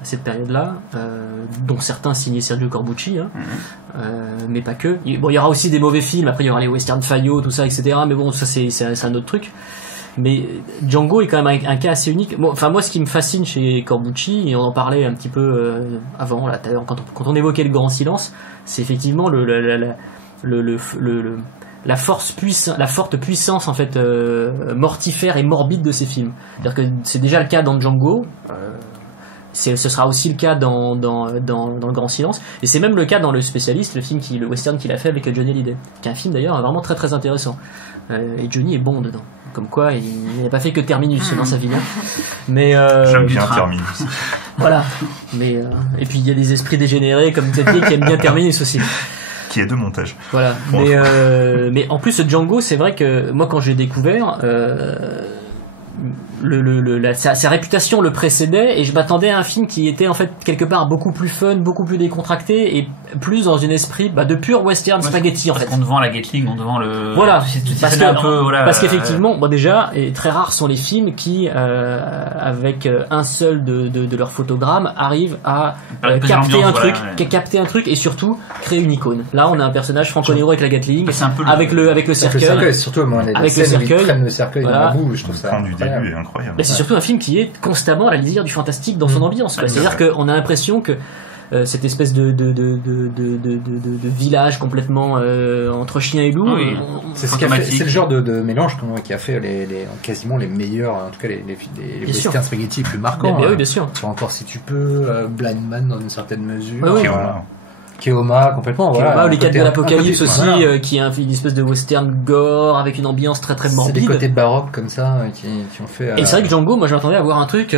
à cette période-là, dont certains signés Sergio Corbucci, mais pas que. Il y aura aussi des mauvais films, après il y aura les western Fayot, tout ça, etc. Mais bon, ça c'est un autre truc. Mais Django est quand même un cas assez unique. Moi, ce qui me fascine chez Corbucci, et on en parlait un petit peu avant, là, quand on évoquait le grand silence, c'est effectivement la forte puissance en fait mortifère et morbide de ces films. C'est-à-dire que c'est déjà le cas dans Django. ce sera aussi le cas dans le Grand Silence, et c'est même le cas dans Le Spécialiste, le western qu'il a fait avec Johnny Hallyday, qui est un film d'ailleurs vraiment très très intéressant. Et Johnny est bon dedans. Comme quoi, il n'a pas fait que Terminus dans sa vie. Hein. Mais j'aime bien Terminus. Voilà. Mais et puis il y a des esprits dégénérés comme Teddy qui aiment bien Terminus aussi. Qui est de montage. Voilà. Bon. Mais en plus Django, c'est vrai que moi quand j'ai découvert. Sa réputation le précédait et je m'attendais à un film qui était en fait quelque part beaucoup plus fun, beaucoup plus décontracté et plus dans un esprit de pur western spaghetti en fait. On te vend la Gatling, on te vend le. Voilà, parce qu'effectivement, déjà, et très rares sont les films qui, avec un seul de leurs photogrammes, arrivent à capter un truc et surtout créer une icône. Là, on a un personnage Franco Nero avec la Gatling, avec le cercueil, surtout moi, avec le cercueil, le cercueil dans la boue, je trouve ça début est incroyable. Mais c'est surtout un film qui est constamment à la lisière du fantastique dans son ambiance. C'est-à-dire qu'on a l'impression que cette espèce de village complètement entre chien et loup. Oui. C'est le genre de mélange qui a fait quasiment les meilleurs, en tout cas les westerns spaghetti les plus marquants. Oui, bien sûr. Encore si tu peux, Blind Man dans une certaine mesure. Oui. Keoma complètement. Keoma, ou les 4 de l'Apocalypse aussi, qui est une espèce de western gore avec une ambiance très très morbide. C'est des côtés baroques comme ça qui ont fait. Et c'est vrai que Django, moi je m'attendais à voir un truc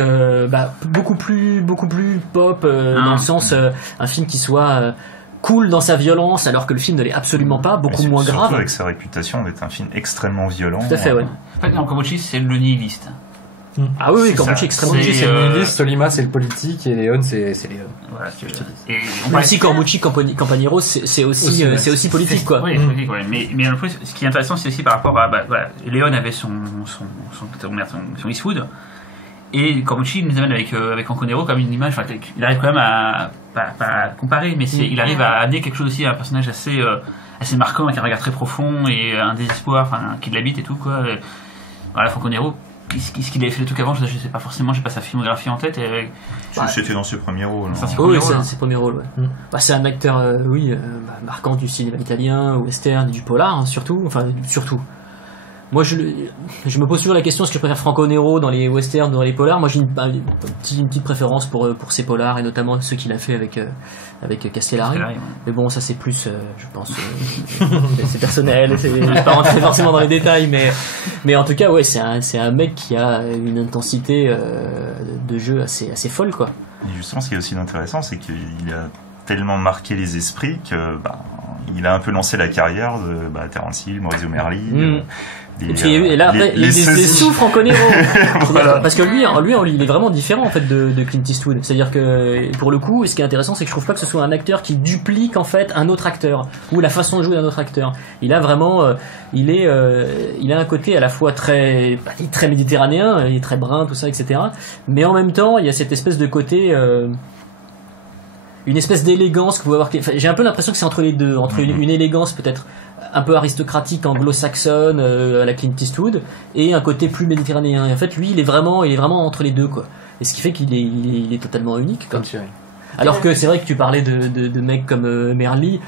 beaucoup plus pop dans le sens un film qui soit cool dans sa violence, alors que le film ne l'est absolument pas, beaucoup moins grave. Surtout avec sa réputation d'être un film extrêmement violent. Tout à fait, ouais. En fait, dans Corbucci, c'est le nihiliste. Ah oui, Corbucci extrêmement c'est le nihiliste, Solima c'est le politique et Léon c'est Léon. Voilà, ce que je te dis. Et même si Corbucci Campagnero c'est aussi politique quoi. Oui, politique, ouais. Mais en plus, ce qui est intéressant, c'est aussi par rapport à Léon avait son Eastwood et Corbucci nous amène avec Franco Nero comme une image. Il arrive quand même à pas comparer, mais il arrive à amener quelque chose aussi à un personnage assez marquant, avec un regard très profond et un désespoir, qui l'habite et tout quoi. Voilà, Franco Nero. Ce qu'il avait fait des trucs avant, je sais pas forcément, j'ai pas sa filmographie en tête. C'était dans ses premiers rôles. Oui, c'est ses premiers rôles. Ouais. C'est un acteur, marquant du cinéma italien, western, du polar, surtout. Moi, je me pose toujours la question, est-ce que je préfère Franco Nero dans les westerns ou dans les polars? Moi, j'ai une petite préférence pour ces polars, et notamment ceux qu'il a fait avec Castellari. Mais bon, ça c'est plus, je pense, c'est personnel, je vais pas rentrer forcément dans les détails, mais en tout cas, ouais, c'est un mec qui a une intensité de jeu assez folle, quoi. Et justement, ce qui est aussi intéressant, c'est qu'il a tellement marqué les esprits que il a un peu lancé la carrière de Terence Hill, Maurizio Merli. Et puis et là après les sous Franco Nero. Voilà. Parce que lui il est vraiment différent en fait de Clint Eastwood. C'est-à-dire que pour le coup, ce qui est intéressant, c'est que je trouve pas que ce soit un acteur qui duplique en fait un autre acteur ou la façon de jouer d'un autre acteur. Il a vraiment il a un côté à la fois très méditerranéen, il est très brun, tout ça, etc. Mais en même temps, il y a cette espèce de côté une espèce d'élégance que vous pouvez avoir. J'ai un peu l'impression que c'est entre les deux, entre une élégance peut-être un peu aristocratique anglo-saxonne à la Clint Eastwood et un côté plus méditerranéen. Et en fait, lui, il est vraiment entre les deux, quoi. Et ce qui fait qu'il est totalement unique, quoi. Alors que c'est vrai que tu parlais de mecs comme Merli,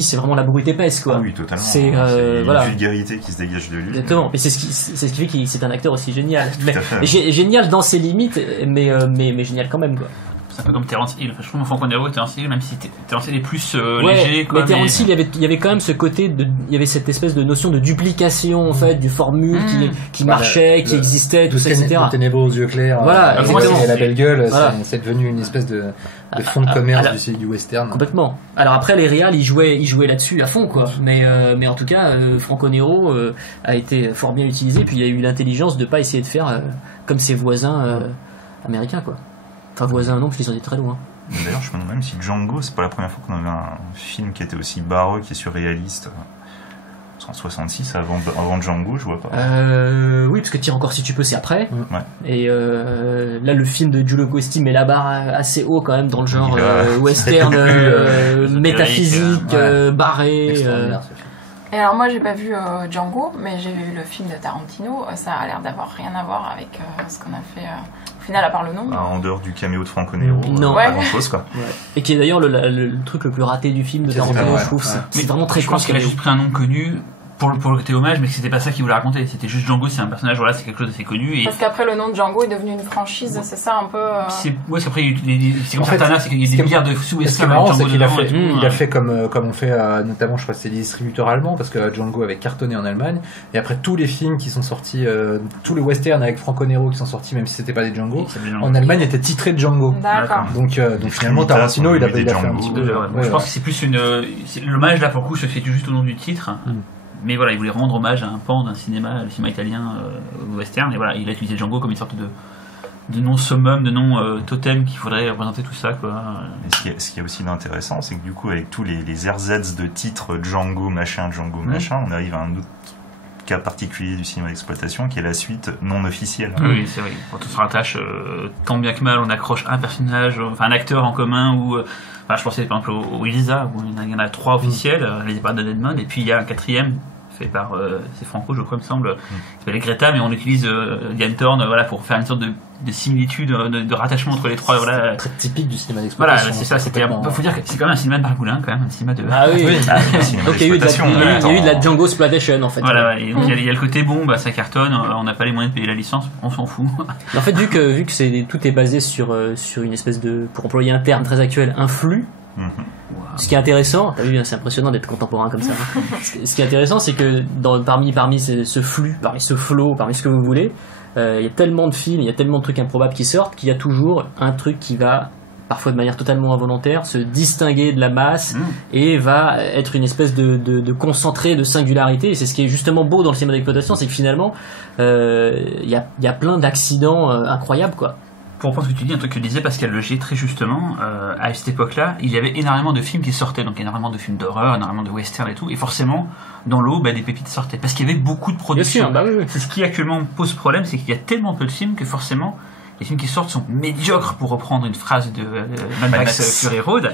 c'est vraiment la brute épaisse, quoi. Ah oui, totalement. C'est une vulgarité qui se dégage de lui. Exactement. Mais c'est ce qui fait qu'il c'est un acteur aussi génial. Génial dans ses limites, mais génial quand même, quoi. C'est un peu comme Terence Hill. Je trouve que Franco Nero et Terence Hill, même si Terence Hill est plus léger. Mais Terence Hill, il y avait quand même ce côté il y avait cette espèce de notion de duplication en fait du formule qui marchait, qui existait, tout ça, etc. Le ténébreux aux yeux clairs. Voilà, et la belle gueule, c'est devenu une espèce de fond de commerce du western. Complètement. Alors après, les réals, ils jouaient là-dessus à fond, quoi. Mais en tout cas, Franco Nero a été fort bien utilisé. Puis il a eu l'intelligence de pas essayer de faire comme ses voisins américains, quoi. Enfin, voisins non, parce qu'ils sont très loin. D'ailleurs, je me demande même si Django, c'est pas la première fois qu'on avait un film qui était aussi baroque et surréaliste. En 66, avant Django, je vois pas. Oui, parce que Tire encore si tu peux, c'est après. Ouais. Et là, le film de Giulio Costi met la barre assez haut quand même dans le genre western, métaphysique, barré. Et alors moi j'ai pas vu Django, mais j'ai vu le film de Tarantino. Ça a l'air d'avoir rien à voir avec ce qu'on a fait au final à part le nom. En dehors du caméo de Franco Nero, pas grand chose quoi. Ouais. Et qui est d'ailleurs le truc le plus raté du film de Tarantino, je trouve. C'est vraiment très je pense qu'il a juste pris un nom connu pour le côté hommage, mais que c'était pas ça qu'il voulait raconter. C'était juste Django, c'est un personnage, voilà, c'est quelque chose d'assez connu. Et parce qu'après le nom de Django est devenu une franchise, c'est ça un peu. C'est qu'après c'est comme Santana, c'est qu'il y a des milliards de sous-westerns. Ce qui est marrant, c'est qu'il a fait comme on fait notamment, je crois que c'est les distributeurs allemands, parce que Django avait cartonné en Allemagne. Et après tous les films qui sont sortis, tous les westerns avec Franco Nero qui sont sortis, même si c'était pas des Django, en Allemagne étaient titrés Django. D'accord. Donc finalement Tarantino il a fait un petit peu. Je pense que c'est plus l'hommage là pour le coup se fait juste au nom du titre. Mais voilà, il voulait rendre hommage à un pan d'un cinéma, le cinéma italien western, et voilà, il a utilisé Django comme une sorte de nom summum, de nom totem qu'il faudrait représenter tout ça, quoi. Et ce qui est aussi d'intéressant, c'est que du coup, avec tous les RZ de titres Django machin, on arrive à un autre cas particulier du cinéma d'exploitation qui est la suite non officielle. Oui, c'est vrai. Quand on se rattache tant bien que mal, on accroche un personnage, enfin un acteur en commun, ou je pensais par exemple au Elisa, où il y en a 3 officiels, les par de Edmond, et puis il y a un 4e fait par c'est Franco, je crois, il me semble, qui s'appelle Greta, mais on utilise Diane Thorne, voilà, pour faire une sorte de similitude, de rattachement entre les 3. Voilà. Très typique du cinéma d'exploitation. Voilà, c'est ça. Faut dire que c'est quand même un cinéma de Bargoulin, quand même, un cinéma de. Ah oui. Donc il y a eu de la Django exploitation en fait. Voilà, et donc, il y a le côté bon, ça cartonne, on n'a pas les moyens de payer la licence, on s'en fout. En fait, vu que tout est basé sur une espèce de, pour employer un terme très actuel, un flux. Ce qui est intéressant, t'as vu, c'est impressionnant d'être contemporain comme ça. Ce qui est intéressant, c'est que parmi ce flux, parmi ce flow, parmi ce que vous voulez, il y a tellement de films, il y a tellement de trucs improbables qui sortent qu'il y a toujours un truc qui va, parfois de manière totalement involontaire, se distinguer de la masse et va être une espèce de concentré, de singularité. Et c'est ce qui est justement beau dans le cinéma d'exploitation, c'est que finalement, il y a plein d'accidents incroyables, quoi. Pour reprendre ce que tu dis, un truc que disait Pascal Leger très justement, à cette époque-là, il y avait énormément de films qui sortaient, donc énormément de films d'horreur, énormément de westerns et tout, et forcément, dans l'eau, des pépites sortaient, parce qu'il y avait beaucoup de productions. Bien sûr, oui. C'est ce qui actuellement pose problème, c'est qu'il y a tellement peu de films que forcément, les films qui sortent sont médiocres, pour reprendre une phrase de Mad Max Fury Road,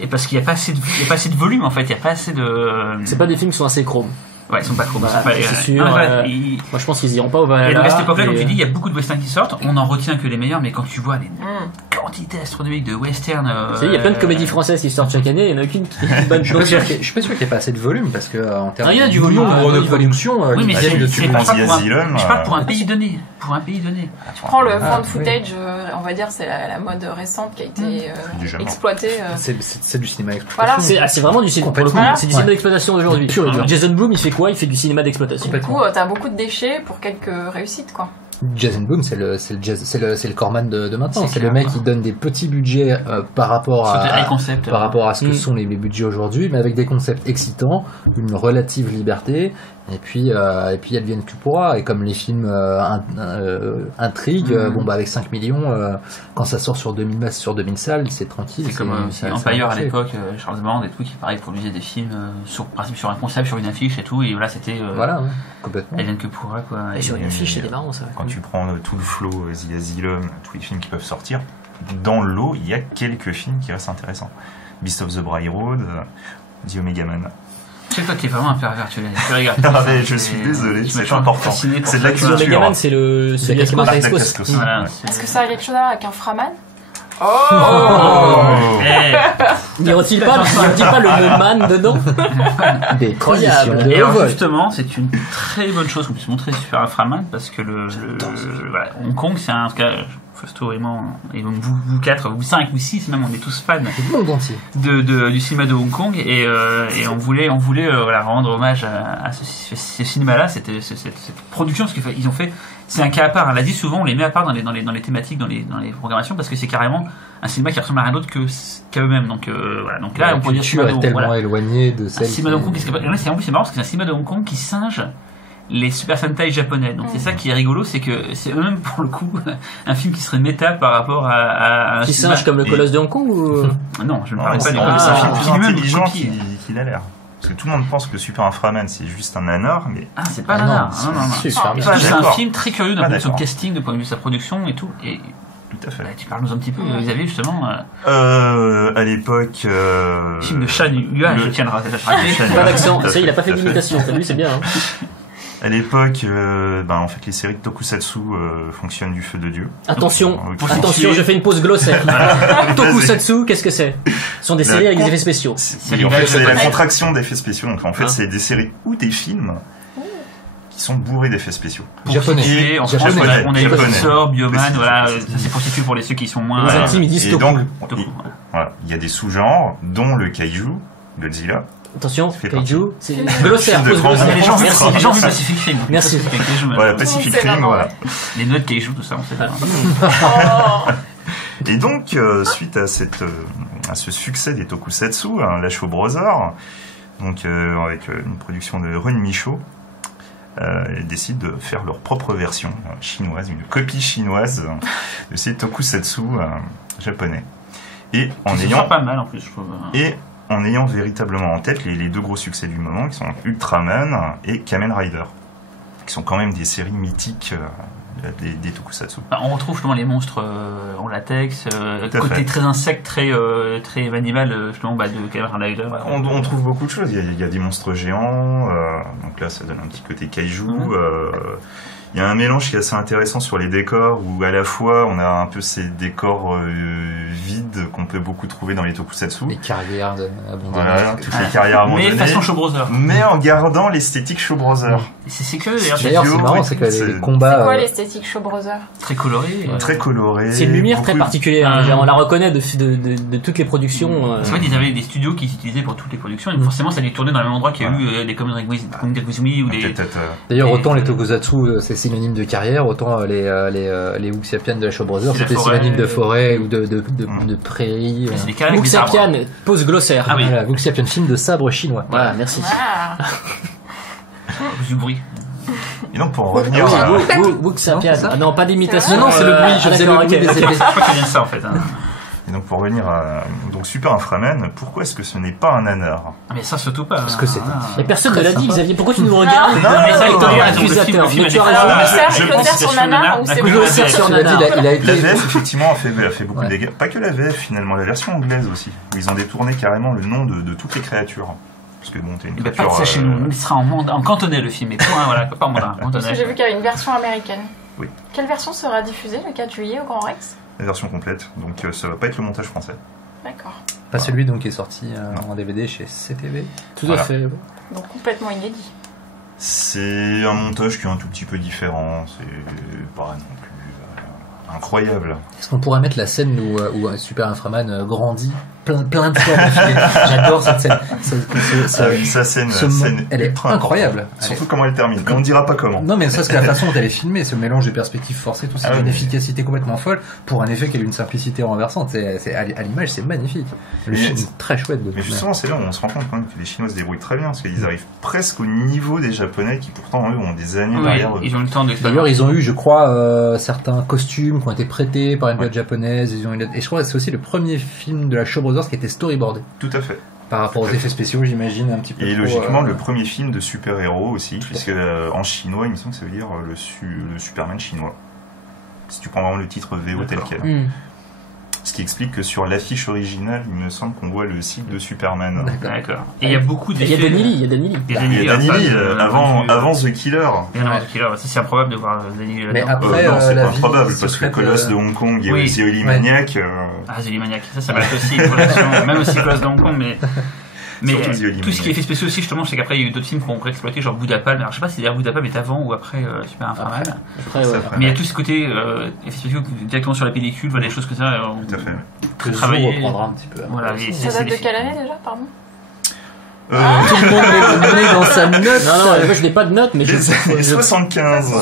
et parce qu'il n'y a pas assez de volume en fait, il n'y a pas assez de. C'est pas des films qui sont assez chromes. Ouais, ils sont pas trop. C'est sûr. Moi, je pense qu'ils iront pas au Valhalla. Et donc à cette époque-là, comme tu dis, il y a beaucoup de westerns qui sortent. On en retient que les meilleurs, mais quand tu vois les quantités astronomiques de westerns, il y a plein de comédies françaises qui sortent chaque année. Il y en a aucune qui est bonne. Je suis pas sûr qu'il n'y ait pas assez de volume parce que en termes de nombre de production, oui, mais c'est pas pour un pays donné. Pour un pays donné. Tu prends le found footage, on va dire, c'est la mode récente qui a été exploitée. C'est du cinéma d'exploitation. Voilà. C'est vraiment du cinéma. C'est du cinéma d'exploitation d'aujourd'hui. Jason Blum, il fait quoi? Il fait du cinéma d'exploitation. Du coup, t'as beaucoup de déchets pour quelques réussites, quoi. Jason Blum, c'est le Corman de maintenant. C'est le mec qui donne des petits budgets par rapport à ce que sont les budgets aujourd'hui, mais avec des concepts excitants, une relative liberté, et puis advienne que pourra. Et comme les films intriguent, avec 5 millions, quand ça sort sur 2000 salles, c'est tranquille. C'est comme Empire à l'époque, Charles Band et tout, qui pareil produisait des films sur un concept, sur une affiche et tout, et voilà, c'était complètement. Advienne que pourra, quoi. Et sur une affiche, c'était marrant ça. Quand tu prends tout le flow, The Asylum, tous les films qui peuvent sortir, dans le lot, il y a quelques films qui restent intéressants. Beast of the Bray Road, The Omega Man. C'est toi qui es vraiment un pervers, tu regardes. Je suis désolé, c'est important. C'est de la culture. The Omega Man, c'est celui avec Marc Dacascos. Est-ce que ça a quelque chose à voir avec un Framan? N'y a-t-il pas le mot man dedans? Des Incroyable. Et alors justement, c'est une très bonne chose qu'on puisse montrer Super Inframan, parce que Hong Kong, c'est un cas. Fausto et moi, et donc vous 4, vous 5, vous 6 même, on est tous fans du cinéma de Hong Kong, et on voulait rendre hommage à ce cinéma-là, cette production, parce qu'ils ont fait, c'est un cas à part. On l'a dit souvent, on les met à part dans les thématiques, dans les programmations, parce que c'est carrément un cinéma qui ressemble à rien d'autre qu'à eux-mêmes. Donc voilà. Donc là, on peut dire cinéma de Hong Kong, tellement éloigné de celle. Cinéma de Hong Kong, en plus c'est marrant parce que c'est un cinéma de Hong Kong qui singe les Super Sentai japonais. Donc c'est ça qui est rigolo, c'est que c'est eux-mêmes pour le coup un film qui serait méta par rapport à un qui singe comme le Colosse de Hong Kong ou non, je ne parlais pas du Colosse. C'est un film plus intelligent qu'il a l'air. Parce que tout le monde pense que Super Inframan c'est juste un nanar, mais c'est pas un nanar. Non. C'est un film très curieux d'un point de vue de son casting, d'un point de vue de sa production et tout. Et tout à fait. Tu parles-nous un petit peu, Xavier, justement. À l'époque. Film de Shan Yuan, je tiens à le rappeler. Pas d'accent. Ça, il a pas fait d'imitation. Lui, c'est bien. À l'époque, en fait, les séries de tokusatsu fonctionnent du feu de Dieu. Attention, Donc, attention, je fais une pause glossaire. Tokusatsu, qu'est-ce que c'est? Ce sont des séries avec des effets spéciaux. C'est la contraction d'effets spéciaux. Donc en fait, c'est des séries ou des films qui sont bourrés d'effets spéciaux. Japonais. En France, on a les professeurs, Bioman, voilà, ça c'est pour situer pour les ceux qui sont moins. Les intimes, ils disent et donc, voilà, il y a des sous-genres, dont le kaiju, Godzilla. Attention, kaiju, c'est glossaire. Les gens vu Pacific Rim. Merci. Voilà, Pacific Rim, voilà. Les notes kaiju, tout ça, on sait pas. Et donc, suite à ce succès des tokusatsu, la Shaw Brothers, donc avec une production de Run Michaud, ils décident de faire leur propre version chinoise, une copie chinoise de ces tokusatsu japonais. Et pas mal en plus, je trouve. Et en ayant véritablement en tête les deux gros succès du moment, qui sont Ultraman et Kamen Rider, qui sont quand même des séries mythiques des tokusatsu. On retrouve justement les monstres en latex, côté très insecte, très animal justement de Kamen Rider. On trouve beaucoup de choses. Il y a des monstres géants, donc là ça donne un petit côté kaiju. Il y a un mélange qui est assez intéressant sur les décors, où à la fois on a un peu ces décors vides qu'on peut beaucoup trouver dans les tokusatsu. Les carrières abandonnées. Voilà, toutes les carrières abandonnées. Mais façon Shaw Brothers. Mais en gardant l'esthétique Shaw Brothers. C'est que d'ailleurs c'est marrant, c'est que les combats... C'est quoi l'esthétique Shaw Brothers? Très coloré. Très coloré. C'est une lumière très particulière. On la reconnaît de toutes les productions. C'est vrai qu'ils avaient des studios qui s'utilisaient pour toutes les productions, et forcément ça allait tourner dans le même endroit qu'il y a eu des Kamen Rider ou des... D'ailleurs, autant les tokusatsu, c'est synonyme de carrière, autant les Wuxiapian de la Shaw Brothers, c'était synonyme de forêt ou de prairie. Wuxiapian, pause glossaire. Ah oui. Voilà, Wuxiapian, film de sabre chinois. Voilà, merci. Du bruit. Et donc pour revenir Wuxiapian. Ah non, pas d'imitation. Non, c'est le bruit, je faisais le bruit des épées. Je crois qu'il vient de ça en fait. Et donc pour revenir à Super Inframan, pourquoi est-ce que ce n'est pas un nanar? Mais ça surtout pas. Parce que c'est. Mais personne ne l'a dit, Xavier. Pourquoi tu nous regardes? Non, mais ça est accusateur. Mais tu as raison. Claude sur Nana ou c'est Claude sur Nana? La VF effectivement a fait beaucoup de dégâts. Pas que la VF finalement, la version anglaise aussi, où ils ont détourné carrément le nom de toutes les créatures. Parce que bon, t'es une créature. Pas de ça chez nous. Il sera en cantonais le film. Et point, voilà, pas en mandarin. Parce que j'ai vu qu'il y avait une version américaine. Oui. Quelle version sera diffusée le 4 juillet au Grand Rex? La version complète, donc ça va pas être le montage français. D'accord. Pas celui donc qui est sorti en DVD chez CTV. Tout à fait. Donc complètement inédit. C'est un montage qui est un tout petit peu différent, c'est pas non plus incroyable. Est-ce qu'on pourrait mettre la scène où Super Inframan grandit plein de fois? J'adore cette scène. Sa scène, elle est incroyable. Surtout comment elle termine. On ne dira pas comment. Non, mais ça, c'est la façon dont elle est filmée, ce mélange de perspectives forcées, tout ça, une efficacité complètement folle pour un effet qui a une simplicité renversante. À l'image, c'est magnifique. Le film est très chouette. Mais justement, c'est là où on se rend compte quand même que les Chinois se débrouillent très bien, parce qu'ils arrivent presque au niveau des Japonais qui pourtant eux ont des années derrière eux. Ils ont le temps de. D'ailleurs, ils ont eu, je crois, certains costumes qui ont été prêtés par une boîte japonaise. Et je crois que c'est aussi le premier film de la Shaw Brothers qui était storyboardé. Tout à fait. Par rapport aux effets spéciaux, j'imagine, un petit peu. Et logiquement, le premier film de super-héros aussi, puisque en chinois, il me semble que ça veut dire le Superman chinois. Si tu prends vraiment le titre VO tel quel. Ce qui explique que sur l'affiche originale, il me semble qu'on voit le site de Superman. D'accord. Et il y a beaucoup d'effets. Il y a Danny Lee. Avant The Killer. Ça c'est improbable de voir Danny Lee. Mais après, non, c'est pas improbable, parce que Colosse de Hong Kong et The Holy Maniac. The Holy Maniac, ça va être aussi une collection, même aussi Colosse de Hong Kong, mais tout ce qui est fait spéciaux aussi, justement, c'est qu'après il y a eu d'autres films qui ont exploité, genre Buddha Palm. Alors je sais pas si d'ailleurs Buddha Palm est avant ou après Super Inframan. Après. Mais il y a tout ce côté effets spéciaux directement sur la pellicule, voilà, des choses comme ça. Tout à fait. Que Zo reprendra un petit peu. Voilà, ça date de quelle année déjà, pardon? Tout le monde est donné dans sa note. Non, moi je n'ai pas de note, mais je 75.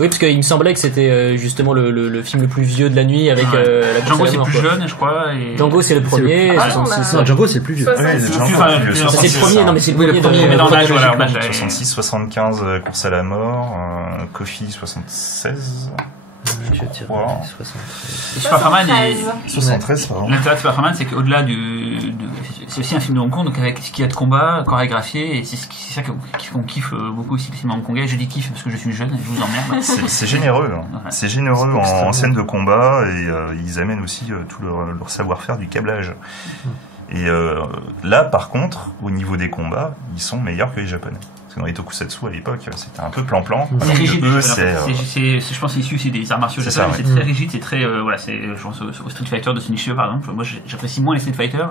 Oui, parce qu'il me semblait que c'était justement le film le plus vieux de la nuit avec la Django c'est le plus jeune, je crois. Django c'est le premier. Non, Django c'est le plus vieux. C'est le premier, non mais c'est le premier. Mais dans l'âge, voilà. 66, 75, Course à la mort, Coffee 76. Je tire 73. Super Inframan 73, pardon. L'intérêt de Super Inframan, c'est qu'au-delà c'est aussi un film de Hong Kong, donc avec ce qu'il y a de combat chorégraphié, et c'est ça qu'on kiffe beaucoup aussi, le film hongkongais. Je dis kiffe parce que je suis jeune et je vous emmerde. C'est généreux, c'est généreux en scène de combat, et ils amènent aussi tout leur savoir-faire du câblage. Et là, par contre, au niveau des combats, ils sont meilleurs que les Japonais. Parce que dans les tokusatsu à l'époque, c'était un peu plan-plan. C'est rigide. Je pense issu aussi des arts martiaux. C'est ça, c'est très rigide, c'est très voilà, je pense au Street Fighter de Shinichiro par exemple. Moi, j'apprécie moins les Street Fighter.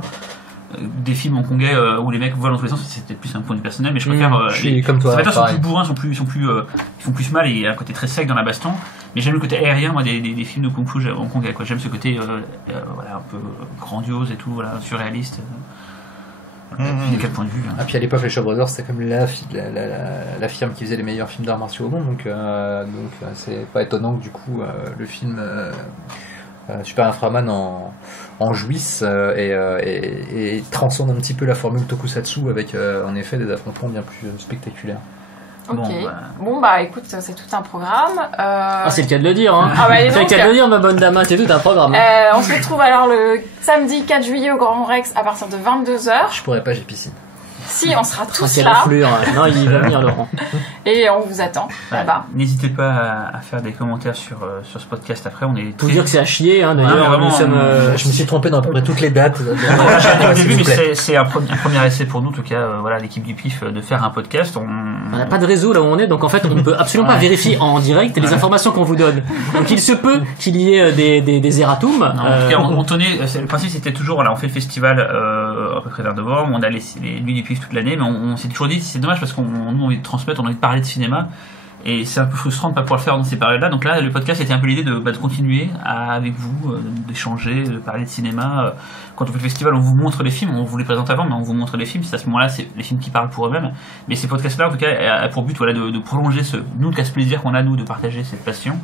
Des films hongkongais où les mecs volent dans tous les sens, c'était plus un point de vue personnel, mais je préfère. Comme toi. Les sont plus bourrins, ils font plus mal et il y a un côté très sec dans la baston. Mais j'aime le côté aérien, moi, des films de kung-fu hongkongais. J'aime ce côté voilà, un peu grandiose et tout, voilà, surréaliste. De quel point de vue Ah, puis à l'époque, les Shaw Brothers, c'était comme la firme qui faisait les meilleurs films d'arts martiaux au monde, donc c'est pas étonnant que du coup le film Super Inframan en jouisse et transcende un petit peu la formule tokusatsu avec en effet des affrontements bien plus spectaculaires. Ok. Bon, bah écoute, c'est tout un programme. C'est le cas de le dire, hein. C'est le cas de le dire, ma bonne dame, c'est tout un programme. On se retrouve alors le samedi 4 juillet au Grand Rex à partir de 22h. Je pourrais pas, j'ai piscine. Si, on sera tous quelle là. Enflure. Non, il va venir, Laurent. Et on vous attend là-bas. N'hésitez pas à faire des commentaires sur ce podcast après. On est pour dire que c'est à chier, hein, d'ailleurs. Vraiment, je me suis trompé dans à peu près toutes les dates. Au début, mais c'est un premier essai pour nous, en tout cas, voilà, l'équipe du PIF, de faire un podcast. On n'a pas de réseau là où on est, donc en fait, on ne peut absolument pas vérifier en direct les informations qu'on vous donne. Donc il se peut qu'il y ait des erratums. En tout cas, on tenait, le principe c'était toujours, voilà, on fait le festival à peu près vers novembre, on a les nuits du PIF toute l'année, mais on s'est toujours dit c'est dommage parce qu'on a envie de transmettre, on a envie de parler de cinéma et c'est un peu frustrant de ne pas pouvoir le faire dans ces périodes-là. Donc là, le podcast était un peu l'idée de continuer avec vous, d'échanger, de parler de cinéma. Quand on fait le festival, on vous montre les films, on vous les présente avant, mais on vous montre les films. C'est à ce moment-là, c'est les films qui parlent pour eux-mêmes. Mais ces podcasts-là, en tout cas, a pour but, voilà, de prolonger nous, le casse-plaisir qu'on a, nous, de partager cette passion.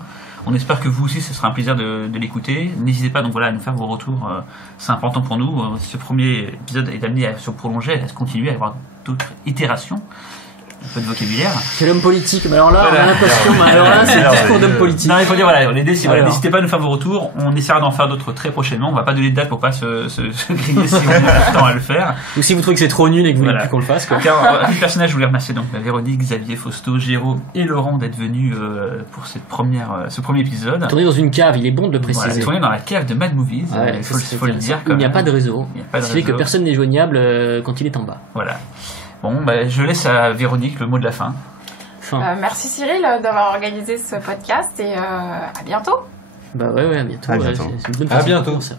On espère que vous aussi, ce sera un plaisir de l'écouter. N'hésitez pas donc voilà à nous faire vos retours. C'est important pour nous. Ce premier épisode est amené à se prolonger, à se continuer, à avoir d'autres itérations. Un peu de vocabulaire. C'est l'homme politique, mais alors là, on a l'impression, c'est le discours d'homme politique. Non, il faut dire, voilà, l'idée, c'est, voilà, n'hésitez pas à nous faire vos retours. On essaiera d'en faire d'autres très prochainement. On va pas donner de date pour pas se griller si on a le temps à le faire. Ou si vous trouvez que c'est trop nul et que vous voulez plus qu'on le fasse, quoi. Car, les personnages, je voulais remercier donc Véronique, Xavier, Fausto, Jérôme et Laurent d'être venus, pour ce premier épisode. Tourné dans une cave, il est bon de le préciser. Voilà, tourné dans la cave de Mad Movies. Ouais, faut le dire. Il n'y a pas de réseau. Ce qui fait que personne n'est joignable quand il est en bas. Voilà. Bon, je laisse à Véronique le mot de la fin. Merci Cyril d'avoir organisé ce podcast et à bientôt. Bah ouais, à bientôt. À bientôt. C'est une bonne façon. À bientôt. Ça.